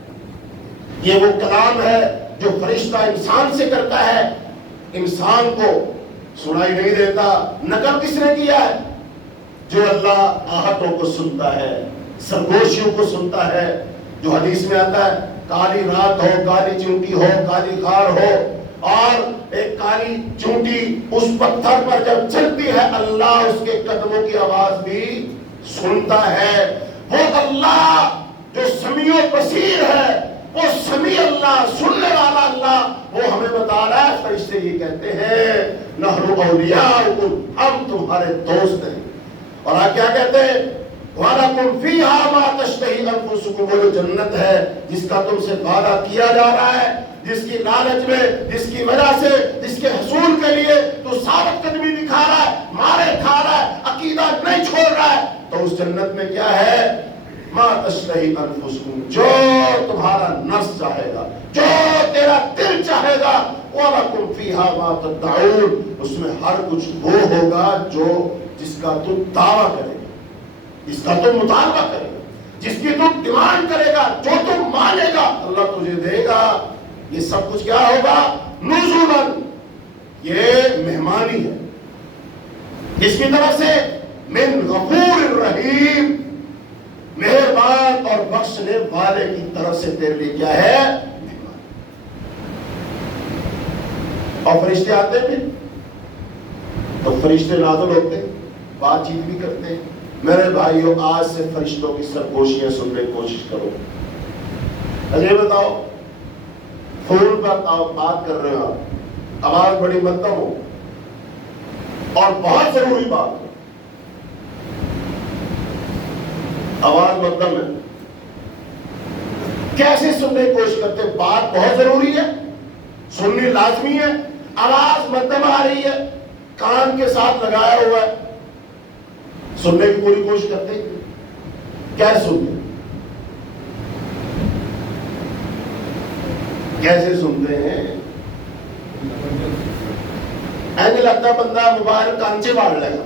یہ وہ کلام ہے جو فرشتہ انسان سے کرتا ہے. انسان کو سنائی نہیں دیتا. نقل کس نے کیا ہے؟ جو اللہ آہتوں کو سنتا ہے، سرگوشیوں کو سنتا ہے. جو حدیث میں آتا ہے کالی رات ہو، کالی چونٹی ہو، کالی غار ہو، اور ایک کالی چونٹی اس پتھر پر جب چلتی ہے اللہ اس کے قدموں کی آواز بھی سنتا ہے۔ وہ اللہ جو سمیع و بصیر ہے، وہ سمیع اللہ، سننے والا اللہ، وہ ہمیں بتا رہا ہے۔ فرشتے یہ کہتے ہیں نحن اولیاؤکم، ہم تمہارے دوست ہیں۔ اور آپ کیا کہتے ہیں؟ وَلَكُمْ فِيهَا مَا تَشْتَهِي أَنفُسُكُمْ، وہ جو جنت ہے جس کا تم سے وعدہ کیا جا رہا ہے، جس کی لالچ میں، جس کی وجہ سے، جس کے حصول کے لیے تو ثابت قدمی دکھا رہا ہے، مارے کھا رہا ہے، عقیدہ نہیں چھوڑ رہا ہے، تو اس جنت میں کیا ہے؟ مَا تَشْتَهِي أَنفُسُكُمْ، جو تمہارا نفس چاہے گا، جو تیرا دل چاہے گا۔ وَلَكُمْ فِيهَا مَا تَدَّعُونَ، اس میں ہر کچھ وہ ہوگا جو جس کا تو دعویٰ کرے گا، جس کا تو مطالبہ کرے گا، جس کی تو ڈیمانڈ کرے گا، جو تو مانے گا، اللہ تجھے دے گا۔ یہ سب کچھ کیا ہوگا؟ نزولاً، یہ مہمانی ہے اس کی طرف سے، من غفور الرحیم، مہربان اور بخشنے والے کی طرف سے تیرے لیے کیا ہے؟ مہمان۔ اور فرشتے آتے ہیں تو فرشتے نازل ہوتے ہیں، بات چیت بھی کرتے ہیں۔ میرے بھائیوں، آج سے فرشتوں کی سرگوشیاں سننے کی کوشش کرو۔ اجے بتاؤ، فون پر آپ بات کر رہے ہو، آواز بڑی مدم ہو اور بہت ضروری بات ہو، آواز مدم ہے، کیسے سننے کی کوشش کرتے ہیں؟ بات بہت ضروری ہے، سننی لازمی ہے، آواز مدم آ رہی ہے، کان کے ساتھ لگایا ہوا ہے، سننے کی پوری کوشش کرتے ہیں، کیسے سنتے ہیں؟ کیسے سنتے ہیں؟ ایسے لگتا بندہ موبائل کانچے باڑھ لے گا،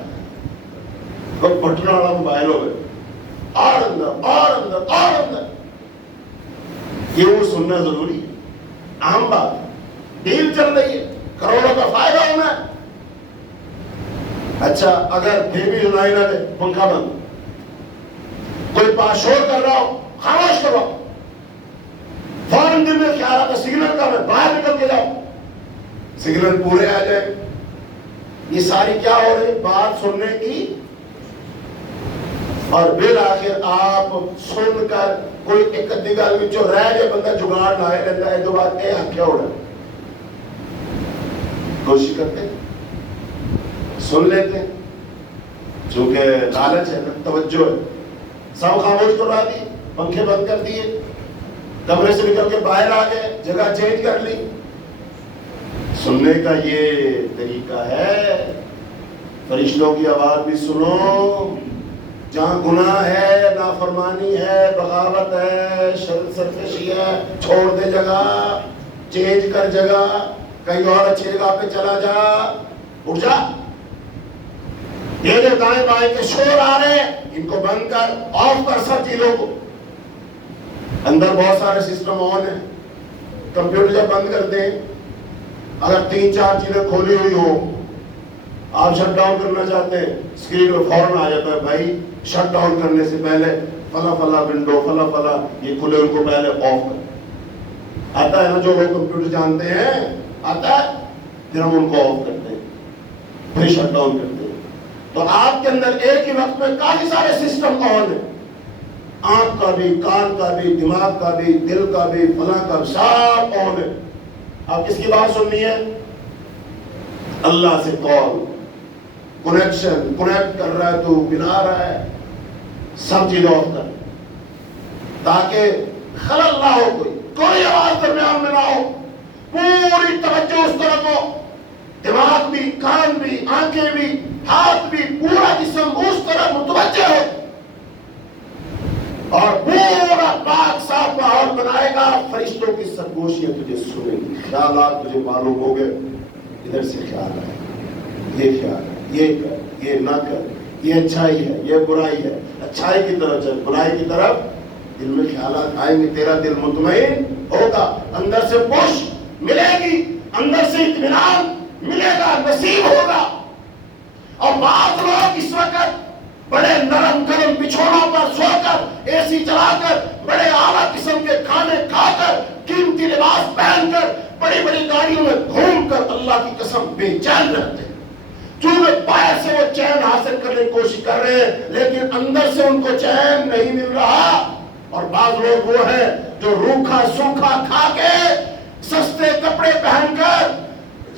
وہ بٹن والا موبائل ہو گئے، اور اندر اور اندر اور اندر، یہ وہ سننا ضروری ہے، اہم بات ہے، ڈیل چل رہی ہے، کروڑوں کا فائدہ ہونا ہے۔ اچھا، اگر پھر بھی سنائی نہ دے، پنکھا بند، کوئی پاس شور کر رہا ہو، خاموش کرو، فوراً دل میں خیال آتا سگنل کا، میں باہر نکل کے جاؤ، سگنل پورے آ جائے۔ یہ ساری کیا ہو رہی؟ بات سننے کی، اور بالآخر آپ سن کر کوئی ایک ادھی گل میں جو رہ جائے، بندہ جگاڑ لائے لیتا ہے، جو بات اے کیا ہو رہا ہے، کوشش کرتے ہیں، سن لیتے ہیں، چونکہ لالچ ہے، توجہ ہے، سب خاموش کروا دی، پنکھے بند کر دیے، کمرے سے نکل کے باہر آ گئے، جگہ چینج کر لی۔ سننے کا یہ طریقہ ہے، فرشتوں کی آواز بھی سنو، جہاں گناہ ہے، نافرمانی ہے، بغاوت ہے، سرکشی ہے، چھوڑ دے جگہ، چینج کر جگہ، کہیں اور اچھی جگہ پہ چلا جا، اٹھ جا۔ یہ جو دائیں بائیں کے شور آ رہے ہیں، ان کو بند کر، آف کر سب چیزوں کو۔ اندر بہت سارے سسٹم آن ہیں، کمپیوٹر جب بند کرتے ہیں، اگر 3-4 چیزیں کھولی ہوئی ہوں، آپ شٹ ڈاؤن کرنا چاہتے ہیں، اسکرین میں فوراً آ جاتا ہے، بھائی شٹ ڈاؤن کرنے سے پہلے فلاں فلاں ونڈو، فلاں فلاں یہ کھلے، ان کو پہلے آف کر۔ آتا ہے نا، جو لوگ کمپیوٹر جانتے ہیں آتا ہے، پھر ہم ان کو آف کرتے ہیں، پھر شٹ ڈاؤن کرتے ہیں۔ تو آپ کے اندر ایک ہی وقت میں کافی سارے سسٹم آن ہیں، آنکھ کا بھی، کان کا بھی، دماغ کا بھی، دل کا بھی، فلاں کا بھی، سب آن ہے۔ آپ کس کی بات سننی ہے؟ اللہ سے کال، کنیکشن، کنیکٹ کر رہا ہے تو بنا رہا ہے، سب چیزیں آف کر، تاکہ خلل نہ ہو، کوئی آواز درمیان میں نہ ہو، پوری توجہ اس طرف ہو، دماغ بھی، کان بھی، آنکھیں بھی، ہاتھ بھی، پورا جسم اس طرف متوجہ ہو، اور پورا پاک صاف ماحول بنائے گا۔ فرشتوں کی سرگوشیاں تجھے سنیں گی، خیالات تجھے معلوم ہو گئے، ادھر سے خیال ہے، یہ خیال ہے، یہ کر، یہ نہ کر، یہ اچھائی ہے، یہ برائی ہے، اچھائی کی طرف چل، برائی کی طرف، دل میں خیالات آئیں گے، تیرا دل مطمئن ہوگا، اندر سے پوش ملے گی، اندر سے اطمینان ملے گا، نصیب ہوگا۔ اور بعض لوگ اس وقت بڑے نرم گرم بچھونوں پر سو کر، اے سی چلا کر، بڑے اعلیٰ قسم کے کھانے کھا کر، قیمتی لباس پہن کر، بڑی بڑی گاڑیوں میں گھوم خدا کی قسم بے چین رہتے ہیں، چونکہ باہر سے وہ چین حاصل کرنے کی کوشش کر رہے ہیں لیکن اندر سے ان کو چین نہیں مل رہا۔ اور بعض لوگ وہ ہیں جو روکھا سوکھا کھا کے سستے کپڑے پہن کر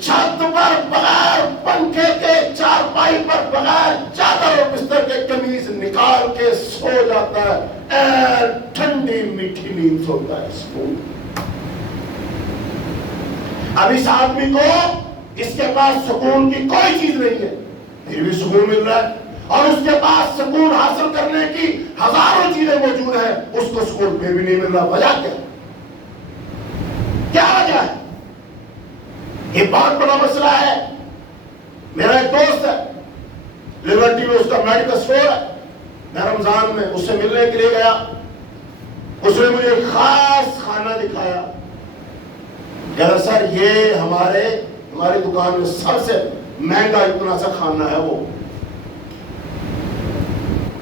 چھت پر بغیر پنکھے کے چارپائی پر بغیر چادر اور بستر کے قمیض نکال کے سو جاتا ہے، اے ٹھنڈی میٹھی نیند سوتا ہے سکون۔ اب اس آدمی کو اس کے پاس سکون کی کوئی چیز نہیں ہے، پھر بھی سکون مل رہا ہے، اور اس کے پاس سکون حاصل کرنے کی ہزاروں چیزیں موجود ہیں، اس کو سکون پھر بھی نہیں مل رہا۔ وجہ کیا وجہ ہے؟ یہ بہت بڑا مسئلہ ہے۔ میرا ایک دوست ہے لبرٹی میں، اس کا میڈیکل اسٹور ہے، میں رمضان میں اس سے ملنے کے لیے گیا، اس نے مجھے ایک خاص کھانا دکھایا، کہا سر یہ ہماری دکان میں سب سے مہنگا اتنا سا کھانا ہے، وہ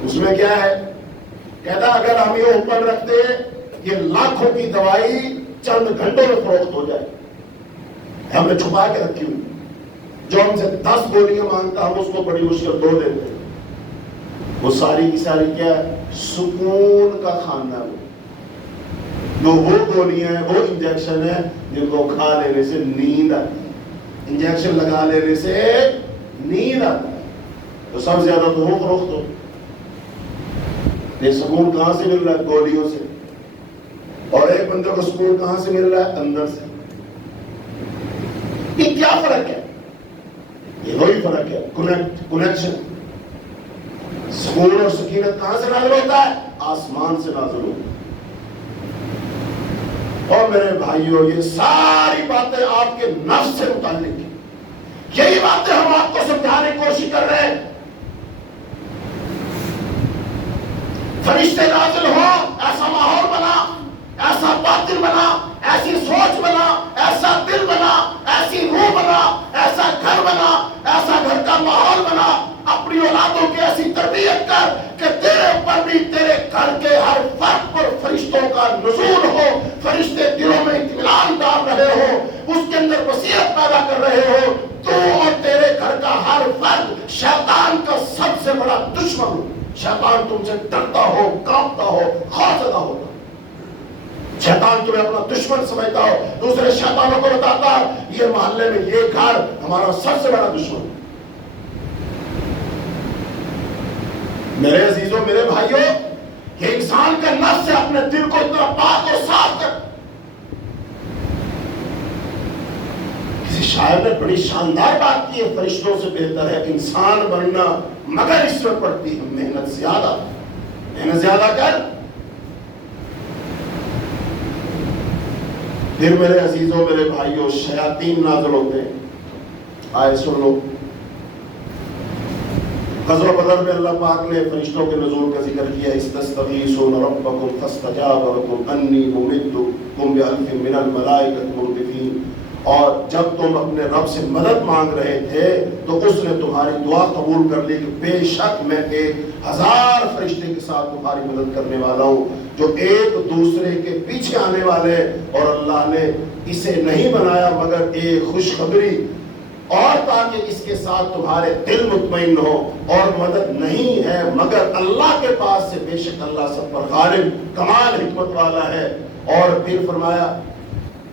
اس میں کیا ہے؟ کہتا اگر ہم یہ اوپن رکھتے یہ لاکھوں کی دوائی چند گھنٹوں میں فروخت ہو جائے، ہم نے چھپا کے رکھی ہوئی، جو ہم سے 10 گولیاں مانگتا ہم اس کو بڑی مشکل 2 دیتے، وہ ساری کی ساری کیا ہے؟ سکون کا کھانا ہے، وہ گولیاں ہیں، وہ انجیکشن ہے جن کو کھا لینے سے نیند آتی ہے، انجیکشن لگا لینے سے نیند آتی ہے، تو سب زیادہ تو وہ فروخت ہو۔ یہ سکون کہاں سے مل رہا ہے؟ گولیوں سے۔ اور ایک بندے کو سکون کہاں سے مل رہا ہے؟ اندر سے۔ یہ کیا فرق ہے؟ یہ وہی فرق ہے، کنیکشن۔ سکون اور سکینت کہاں سے نازل ہوتا ہے؟ آسمان سے نازل ہوتا ہے۔ اور میرے بھائیوں یہ ساری باتیں آپ کے نفس سے متعلق ہیں، یہی باتیں ہم آپ کو سمجھانے کی کوشش کر رہے ہیں۔ فرشتے نازل ہو، ایسا ماحول بنا، ایسا باطن بنا، ایسی سوچ بنا، ایسا دل بنا، ایسی روح بنا، ایسا گھر بنا، ایسا گھر کا ماحول بنا، اپنی اولادوں کی ایسی تربیت کر کہ تیرے اوپر بھی تیرے گھر کے ہر فرد پر فرشتوں کا نزول ہو، فرشتے دلوں میں اطمینان ڈال رہے ہو، اس کے اندر وصیت پیدا کر رہے ہو، تو اور تیرے گھر کا ہر فرد شیطان کا سب سے بڑا دشمن ہو، شیطان تم سے ڈرتا ہو، کانپتا ہو، خوفزدہ ہوتا، شیطان تمہیں اپنا دشمن سمجھتا ہو، دوسرے شیطانوں کو بتاتا یہ محلے میں یہ گھر ہمارا سب سے بڑا دشمن۔ میرے عزیزوں، میرے بھائیوں، یہ انسان کا نفس ہے، اپنے دل کو اتنا پاک اور صاف کر۔ کسی شاعر نے بڑی شاندار بات کی ہے، فرشتوں سے بہتر ہے انسان بننا، مگر اس میں پڑتی ہے محنت زیادہ، محنت زیادہ کر۔ پھر میرے عزیزوں، میرے بھائیوں، شیاطین نازل ہوتے ہیں۔ آئے سن لو، غزوہ بدر میں اللہ پاک نے فرشتوں کے نزول کا ذکر کیا، استستغیثون ربکم فاستجاب لکم انی ممدکم بألف من الملائکۃ مردفین۔ اور جب تم اپنے رب سے مدد مانگ رہے تھے تو اس نے تمہاری دعا قبول کر لی کہ بے شک میں 1000 فرشتے کے ساتھ تمہاری مدد کرنے والا ہوں، جو ایک دوسرے کے پیچھے آنے والے، اور اللہ نے اسے نہیں بنایا مگر ایک خوشخبری، اور تاکہ اس کے ساتھ تمہارے دل مطمئن ہو، اور مدد نہیں ہے مگر اللہ کے پاس سے، بے شک اللہ سب پر غالب کمال حکمت والا ہے۔ اور پھر فرمایا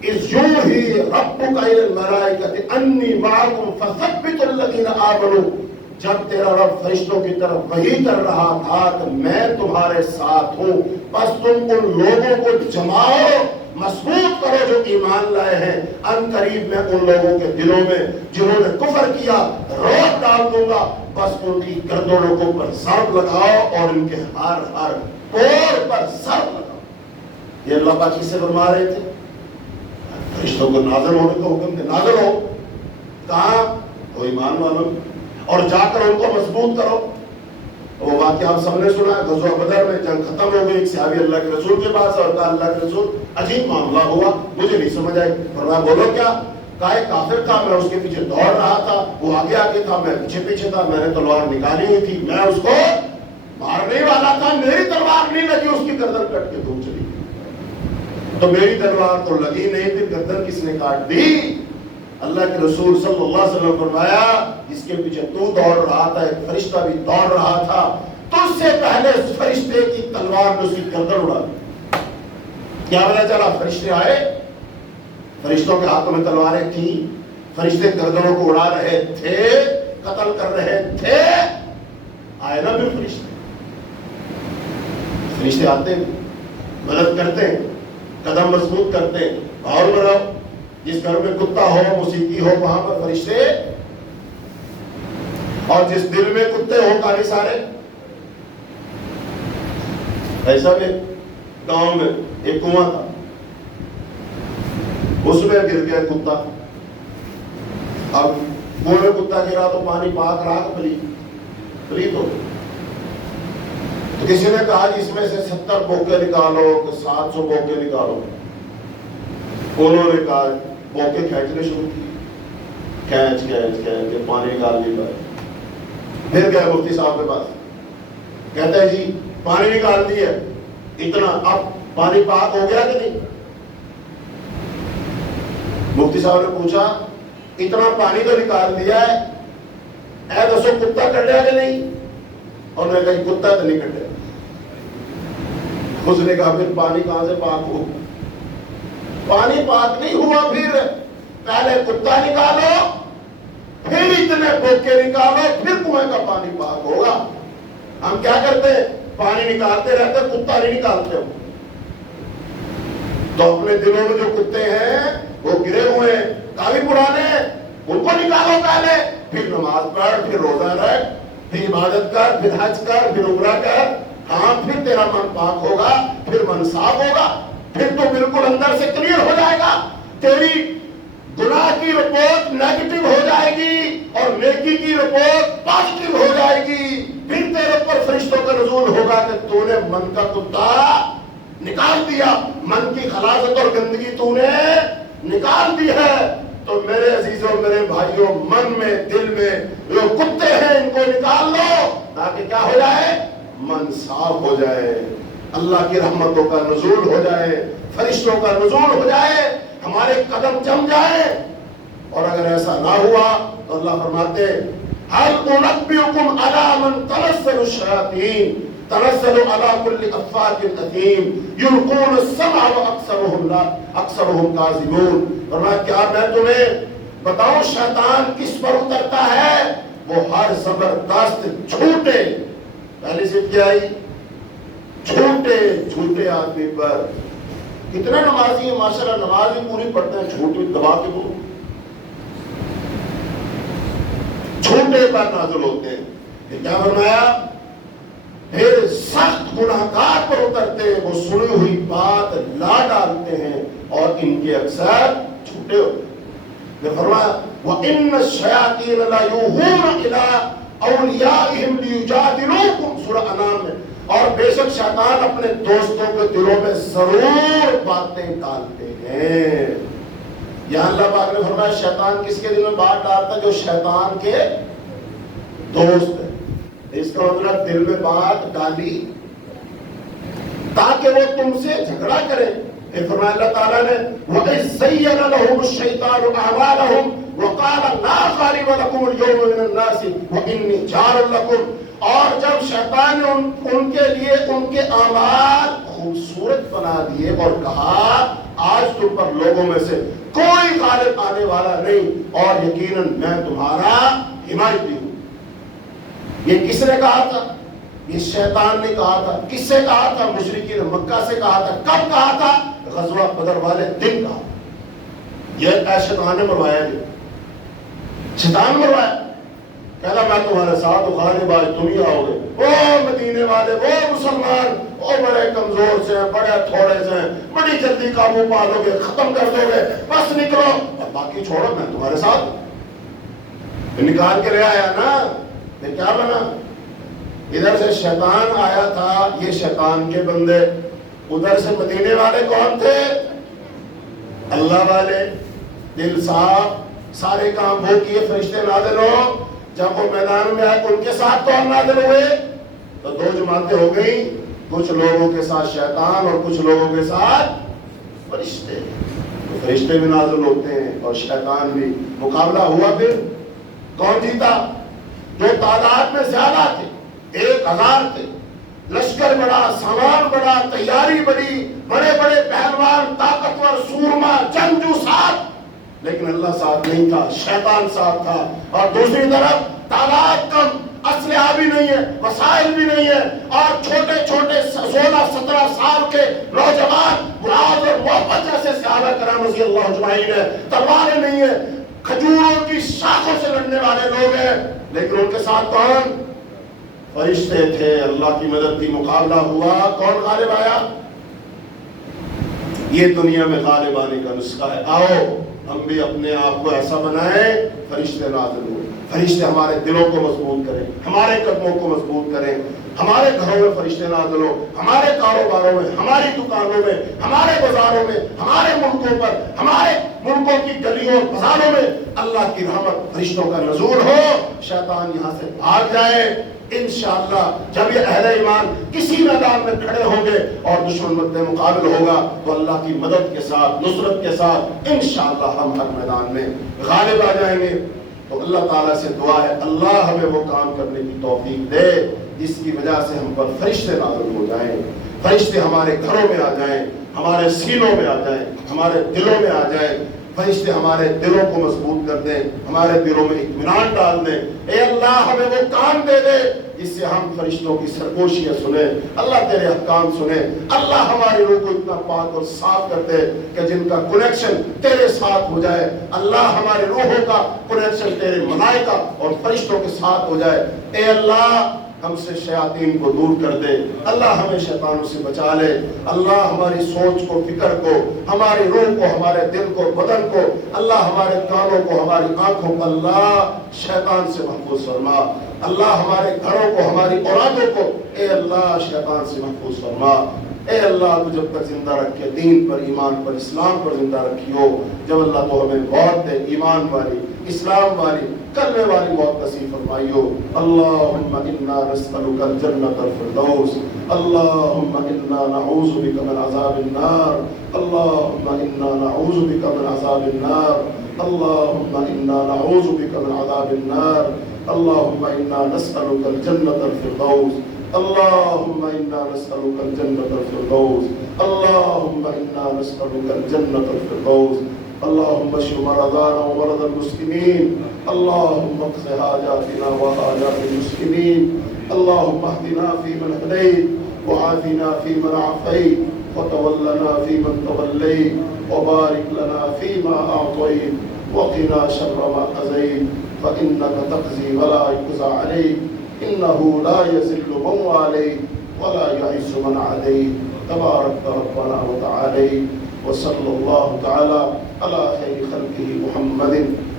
اِذْ یُوحِی رَبُّکَ إِلَى الْمَلَائِکَةِ أَنِّی مَعَکُمْ فَثَبِّتُوا الَّذِینَ آمَنُوا۔ جب تیرا رب فرشتوں کی طرف وحی کر رہا تھا کہ میں تمہارے ساتھ ہوں، بس تم ان لوگوں کو جماؤ، مضبوط کرو جو ایمان لائے ہیں، ان قریب میں ان لوگوں کے دلوں میں جنہوں نے کفر کیا روٹ ڈال دوں گا، بس ان کی گردنوں کو پر ضرب لگاؤ اور ان کے ہر پور پر ضرب لگاؤ۔ یہ اللہ پاک سے فرما رہے تھے، فرشتوں کو نازل ہونے کا حکم دے، نازل ہو کہاں؟ تو ایمان والوں، اور جا کر ان کو مضبوط کرو۔ وہ واقعہ آپ سب نے سنا ہے، غزوہ بدر میں جنگ ختم ہو گئی، ایک صحابی اللہ کے رسول کے پاس اور کہا اللہ کے رسول عجیب معاملہ ہوا، مجھے نہیں سمجھ آئی۔ فرمایا بولو کیا؟ کہا ایک کافر تھا، میں اس کے پیچھے دوڑ رہا تھا، وہ آگے آگے تھا، میں پیچھے پیچھے تھا، میں نے تلوار نکالی ہوئی تھی، میں اس کو مارنے والا تھا، میری تلوار نہیں لگی، اس کی گردن کٹ کے دور چلی گئی، تو میری تلوار تو لگی نہیں تھی، گردن کس نے کاٹ دی؟ اللہ کے رسول صلی اللہ علیہ وسلم فرمایا جس کے پیچھے تو دوڑ رہا تھا ایک فرشتہ بھی دوڑ رہا تھا، تو اس سے پہلے اس فرشتے کی تلوار نے اس کی گردن اڑا دی۔ کیا پتہ چلا؟ فرشتے آئے، فرشتوں کے ہاتھوں میں تلواریں تھیں، فرشتے گردنوں کو اڑا رہے تھے، قتل کر رہے تھے، آئے نا پھر فرشتے۔ فرشتے آتے ہیں، مدد کرتے ہیں، قدم مضبوط کرتے ہیں۔ اور بڑھاؤ، جس گھر میں کتا ہو، موسیقی ہو، وہاں پر فرشتے، اور جس دل میں کتے ہو کافی سارے۔ ایسا بھی گاؤں میں ایک کنواں تھا، اس میں گر گیا کتا۔ اب کنویں میں کتا گرا تو پانی پاک رہا تو پلید ہو گیا۔ تو کسی نے کہا جی اس میں سے 70 بوکے نکالو، 700 بوکے نکالو۔ انہوں نے کہا بوکے کھینچنے شروع کی، کھینچ کے پانی نکال نہیں پائے۔ پھر گئے مفتی صاحب کے پاس، کہتے ہیں جی پانی نکال دیا اتنا، اب پانی پاک ہو گیا کہ نہیں؟ مفتی صاحب نے پوچھا اتنا پانی تو نکال دیا ہے، اے دسو کتا کٹیا کہ نہیں؟ اور نے کہا کتا تو نہیں کٹیا۔ اس نے کہا پھر پانی کہاں سے پاک ہو؟ پانی پاک نہیں ہوا، پھر پہلے کتا نکالو، پھر اتنے بوکے نکالو، پھر کنویں کا پانی پاک ہوگا۔ ہم کیا کرتے ہیں؟ پانی نکالتے رہتے، کتا نہیں نکالتے ہو۔ تو اپنے دلوں میں جو کتے ہیں وہ گرے ہوئے ہیں، کافی پرانے ہیں، ان کو نکالو پہلے، پھر نماز پڑھ، پھر روزہ رکھ، پھر عبادت کر، پھر حج کر، پھر عمرہ کر۔ ہاں پھر تیرا من پاک ہوگا، پھر من صاف ہوگا، پھر تو بالکل اندر سے کلیئر ہو جائے گا، تیری گناہ کی رپورٹ نیگیٹو ہو جائے گی اور نیکی کی رپورٹ پازیٹو ہو جائے گی۔ پھر تیرے اوپر فرشتوں کا نزول ہوگا کہ تو نے من کا کتا نکال دیا، من کی خلاصت اور گندگی تو نے نکال دی ہے۔ تو میرے عزیزوں، میرے بھائیوں، من میں، دل میں جو کتے ہیں ان کو نکال لو تاکہ کیا ہو جائے؟ من صاف ہو جائے، اللہ کی رحمتوں کا نزول ہو جائے، فرشتوں کا نزول ہو جائے، ہمارے قدم جم جائے۔ اور اگر ایسا نہ ہوا تو اللہ فرماتے هل انبئكم على من تنزل الشياطين تنزل على كل افاك اثيم يلقون السمع واكثرهم كاذبون۔ فرمایا کیا میں تمہیں بتاؤں شیطان کس پر اترتا ہے؟ وہ ہر زبردست جھوٹے، پہلی صفت کیا آئی؟ جھوٹے آدمی پر۔ کتنے نمازی ہیں ماشاءاللہ، نماز بھی پوری پڑھتے ہیں، جھوٹی دبا کے بولو، جھوٹے پر نازل ہوتے ہیں۔ پھر کیا فرمایا؟ پھر سخت گناہگار پر اترتے ہیں، وہ سنی ہوئی بات لا ڈالتے ہیں اور ان کے اکثر جھوٹے ہوتے ہیں۔ پھر فرمایا وَإِنَّ الشَّيَاطِينَ لَيُوحُونَ إِلَىٰ أَوْلِيَائِهِمْ لِيُجَادِلُوكُمْ سورہ انعام میں، اور بے شک شیطان اپنے دوستوں کے دلوں میں ضرور باتیں ڈالتے ہیں۔ یہاں اللہ پاک نے فرمایا شیطان کس کے دل میں بات ڈالتا ہے؟ جو شیطان کے دوست ہیں۔ اس کا مطلب دل میں بات ڈالی تاکہ وہ تم سے جھگڑا کرے۔ پھر فرمایا اللہ تعالیٰ نے وَإِذْ زَيَّنَ لَهُمُ الشَّيْطَانُ أَعْمَالَهُمْ وَقَالَ لَا غَالِبَ لَكُمُ الْيَوْمَ مِنَ النَّاسِ وَإِنِّي جَارٌ لَكُمْ، اور جب شیطان نے ان کے لیے ان کے اعمال خوبصورت بنا دیے اور کہا آج تم پر لوگوں میں سے کوئی غالب آنے والا نہیں اور یقیناً میں تمہارا حمایتی ہوں۔ یہ کس نے کہا تھا؟ یہ شیطان نے کہا تھا۔ کس سے کہا تھا؟ مشرکین مکہ سے کہا تھا۔ کب کہا تھا؟ غزوہ بدر والے دن کہا۔ یہ شیطان نے مروایا، جو شیطان مروایا، کہتا میں تمہارے ساتھ غالب آج تم ہی آؤ گے۔ وہ مدینے والے، وہ مسلمان، وہ بڑے کمزور سے ہیں، بڑے تھوڑے سے ہیں، بڑی جلدی قابو پا لو گے، ختم کر دو گے، بس نکلو، باقی چھوڑو، میں تمہارے ساتھ۔ نکال کے لے آیا نا، یہ کیا بنا؟ ادھر سے شیطان آیا تھا، یہ شیطان کے بندے، ادھر سے مدینے والے کون تھے؟ اللہ والے، دل صاف، سارے کام وہ کیے، فرشتے نازل ہو۔ جب وہ میدان میں آئے ان کے ساتھ کون نازل ہوئے؟ تو دو جماعتیں ہو گئی، کچھ لوگوں کے ساتھ شیطان اور کچھ لوگوں کے ساتھ فرشتے۔ فرشتے بھی نازل ہوتے ہیں اور شیطان بھی. مقابلہ ہوا پھر کون جیتا؟ جو تعداد میں زیادہ تھے، 1000 تھے، لشکر بڑا، سامان بڑا، تیاری بڑی، بڑے بڑے پہلوان، طاقتور، سورما، جنگجو ساتھ، لیکن اللہ ساتھ نہیں تھا، شیطان ساتھ تھا. اور دوسری طرف تعداد کم، اسلحہ بھی نہیں ہے، وسائل بھی نہیں ہے، اور چھوٹے چھوٹے 16-17 سال کے نوجوان معاذ اور محبت جیسے صحابہ کرام رضی اللہ اجمعین ہیں، تلواریں نہیں ہیں، کھجوروں کی شاخوں سے لڑنے والے لوگ ہیں، لیکن ان کے ساتھ کون؟ فرشتے تھے. اللہ کی مدد تھی، مقابلہ ہوا، کون غالب آیا؟ یہ دنیا میں غالب آنے کا نسخہ ہے. آؤ ہم بھی اپنے آپ کو ایسا بنائیں، فرشتے نازل ہوئے، فرشتے ہمارے دلوں کو مضبوط کریں، ہمارے قدموں کو مضبوط کریں، ہمارے گھروں میں فرشتے نازل ہو، ہمارے کاروباروں میں، ہماری دکانوں میں، ہمارے بازاروں میں، ہمارے ملکوں پر، ہمارے ملکوں کی گلیوں اور بازاروں میں اللہ کی رحمت فرشتوں کا نزول ہو، شیطان یہاں سے بھاگ جائے. انشاءاللہ جب یہ اہل ایمان کسی میدان میں کھڑے ہوں گے اور دشمن مد مقابل ہوگا تو اللہ کی مدد کے ساتھ، نصرت کے ساتھ انشاءاللہ ہم ہر میدان میں غالب آ جائیں گے. تو اللہ تعالیٰ سے دعا ہے اللہ ہمیں وہ کام کرنے کی توفیق دے جس کی وجہ سے ہم پر فرشتے نازل ہو جائیں، فرشتے ہمارے گھروں میں آ جائیں، ہمارے سینوں میں آ جائیں، ہمارے دلوں میں آ جائیں، فرشتے ہمارے دلوں کو مضبوط کر دیں، ہمارے دلوں میں اطمینان ڈال دیں. اے اللہ ہمیں وہ کام دے دے جس سے ہم فرشتوں کی سرگوشیاں سنیں، اللہ تیرے احکام سنیں. اللہ ہماری روح کو اتنا پاک اور صاف کر دے کہ جن کا کنیکشن تیرے ساتھ ہو جائے. اللہ ہماری روحوں کا کنیکشن تیرے ملائکہ اور فرشتوں کے ساتھ ہو جائے. اے اللہ ہم سے شیاطین کو دور کر دے، اللہ ہمیں شیطانوں سے بچا لے. اللہ ہماری سوچ کو، فکر کو، ہماری روح کو، ہمارے دل کو، بدن کو، اللہ ہمارے کانوں کو، ہماری آنکھوں کو اللہ شیطان سے محفوظ فرما. اللہ ہمارے گھروں کو، ہماری اولادوں کو اے اللہ شیطان سے محفوظ فرما. اے اللہ تو جب تک زندہ رکھے دین پر، ایمان پر، اسلام پر زندہ رکھیو. جب اللہ تو ہمیں موت دے ایمان والی، اسلام والی، کلمے والی موت نصیب فرمائیو. اللہم انا نسألک الجنة الفردوس، اللہم انا نعوذ بک من عذاب النار، اللہم انا نعوذ بک من عذاب النار، اللہم انا نعوذ بک من عذاب النار، اللہم انا نسألک الجنة الفردوس، اللہم انا نسألک الجنة الفردوس، اللہم انا نسألک الجنة الفردوس. اللهم اشف مرضانا ومرضى المسلمين، اللهم اقض حاجاتنا وحاجات المسلمين، اللهم اهدنا فيمن هديت وعافنا فيمن عافيت وتولنا فيمن توليت وبارك لنا فيما أعطيت وقنا شر ما قضيت فإنك تقضي ولا يقضى عليك إنه لا يذل من واليت ولا يعز من عاديت تبارك ربنا وتعالى. وصلى الله تعالى على خير خلقه محمد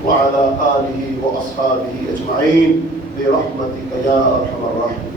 وعلى آله وأصحابه أجمعين برحمتك يا أرحم الراحمين.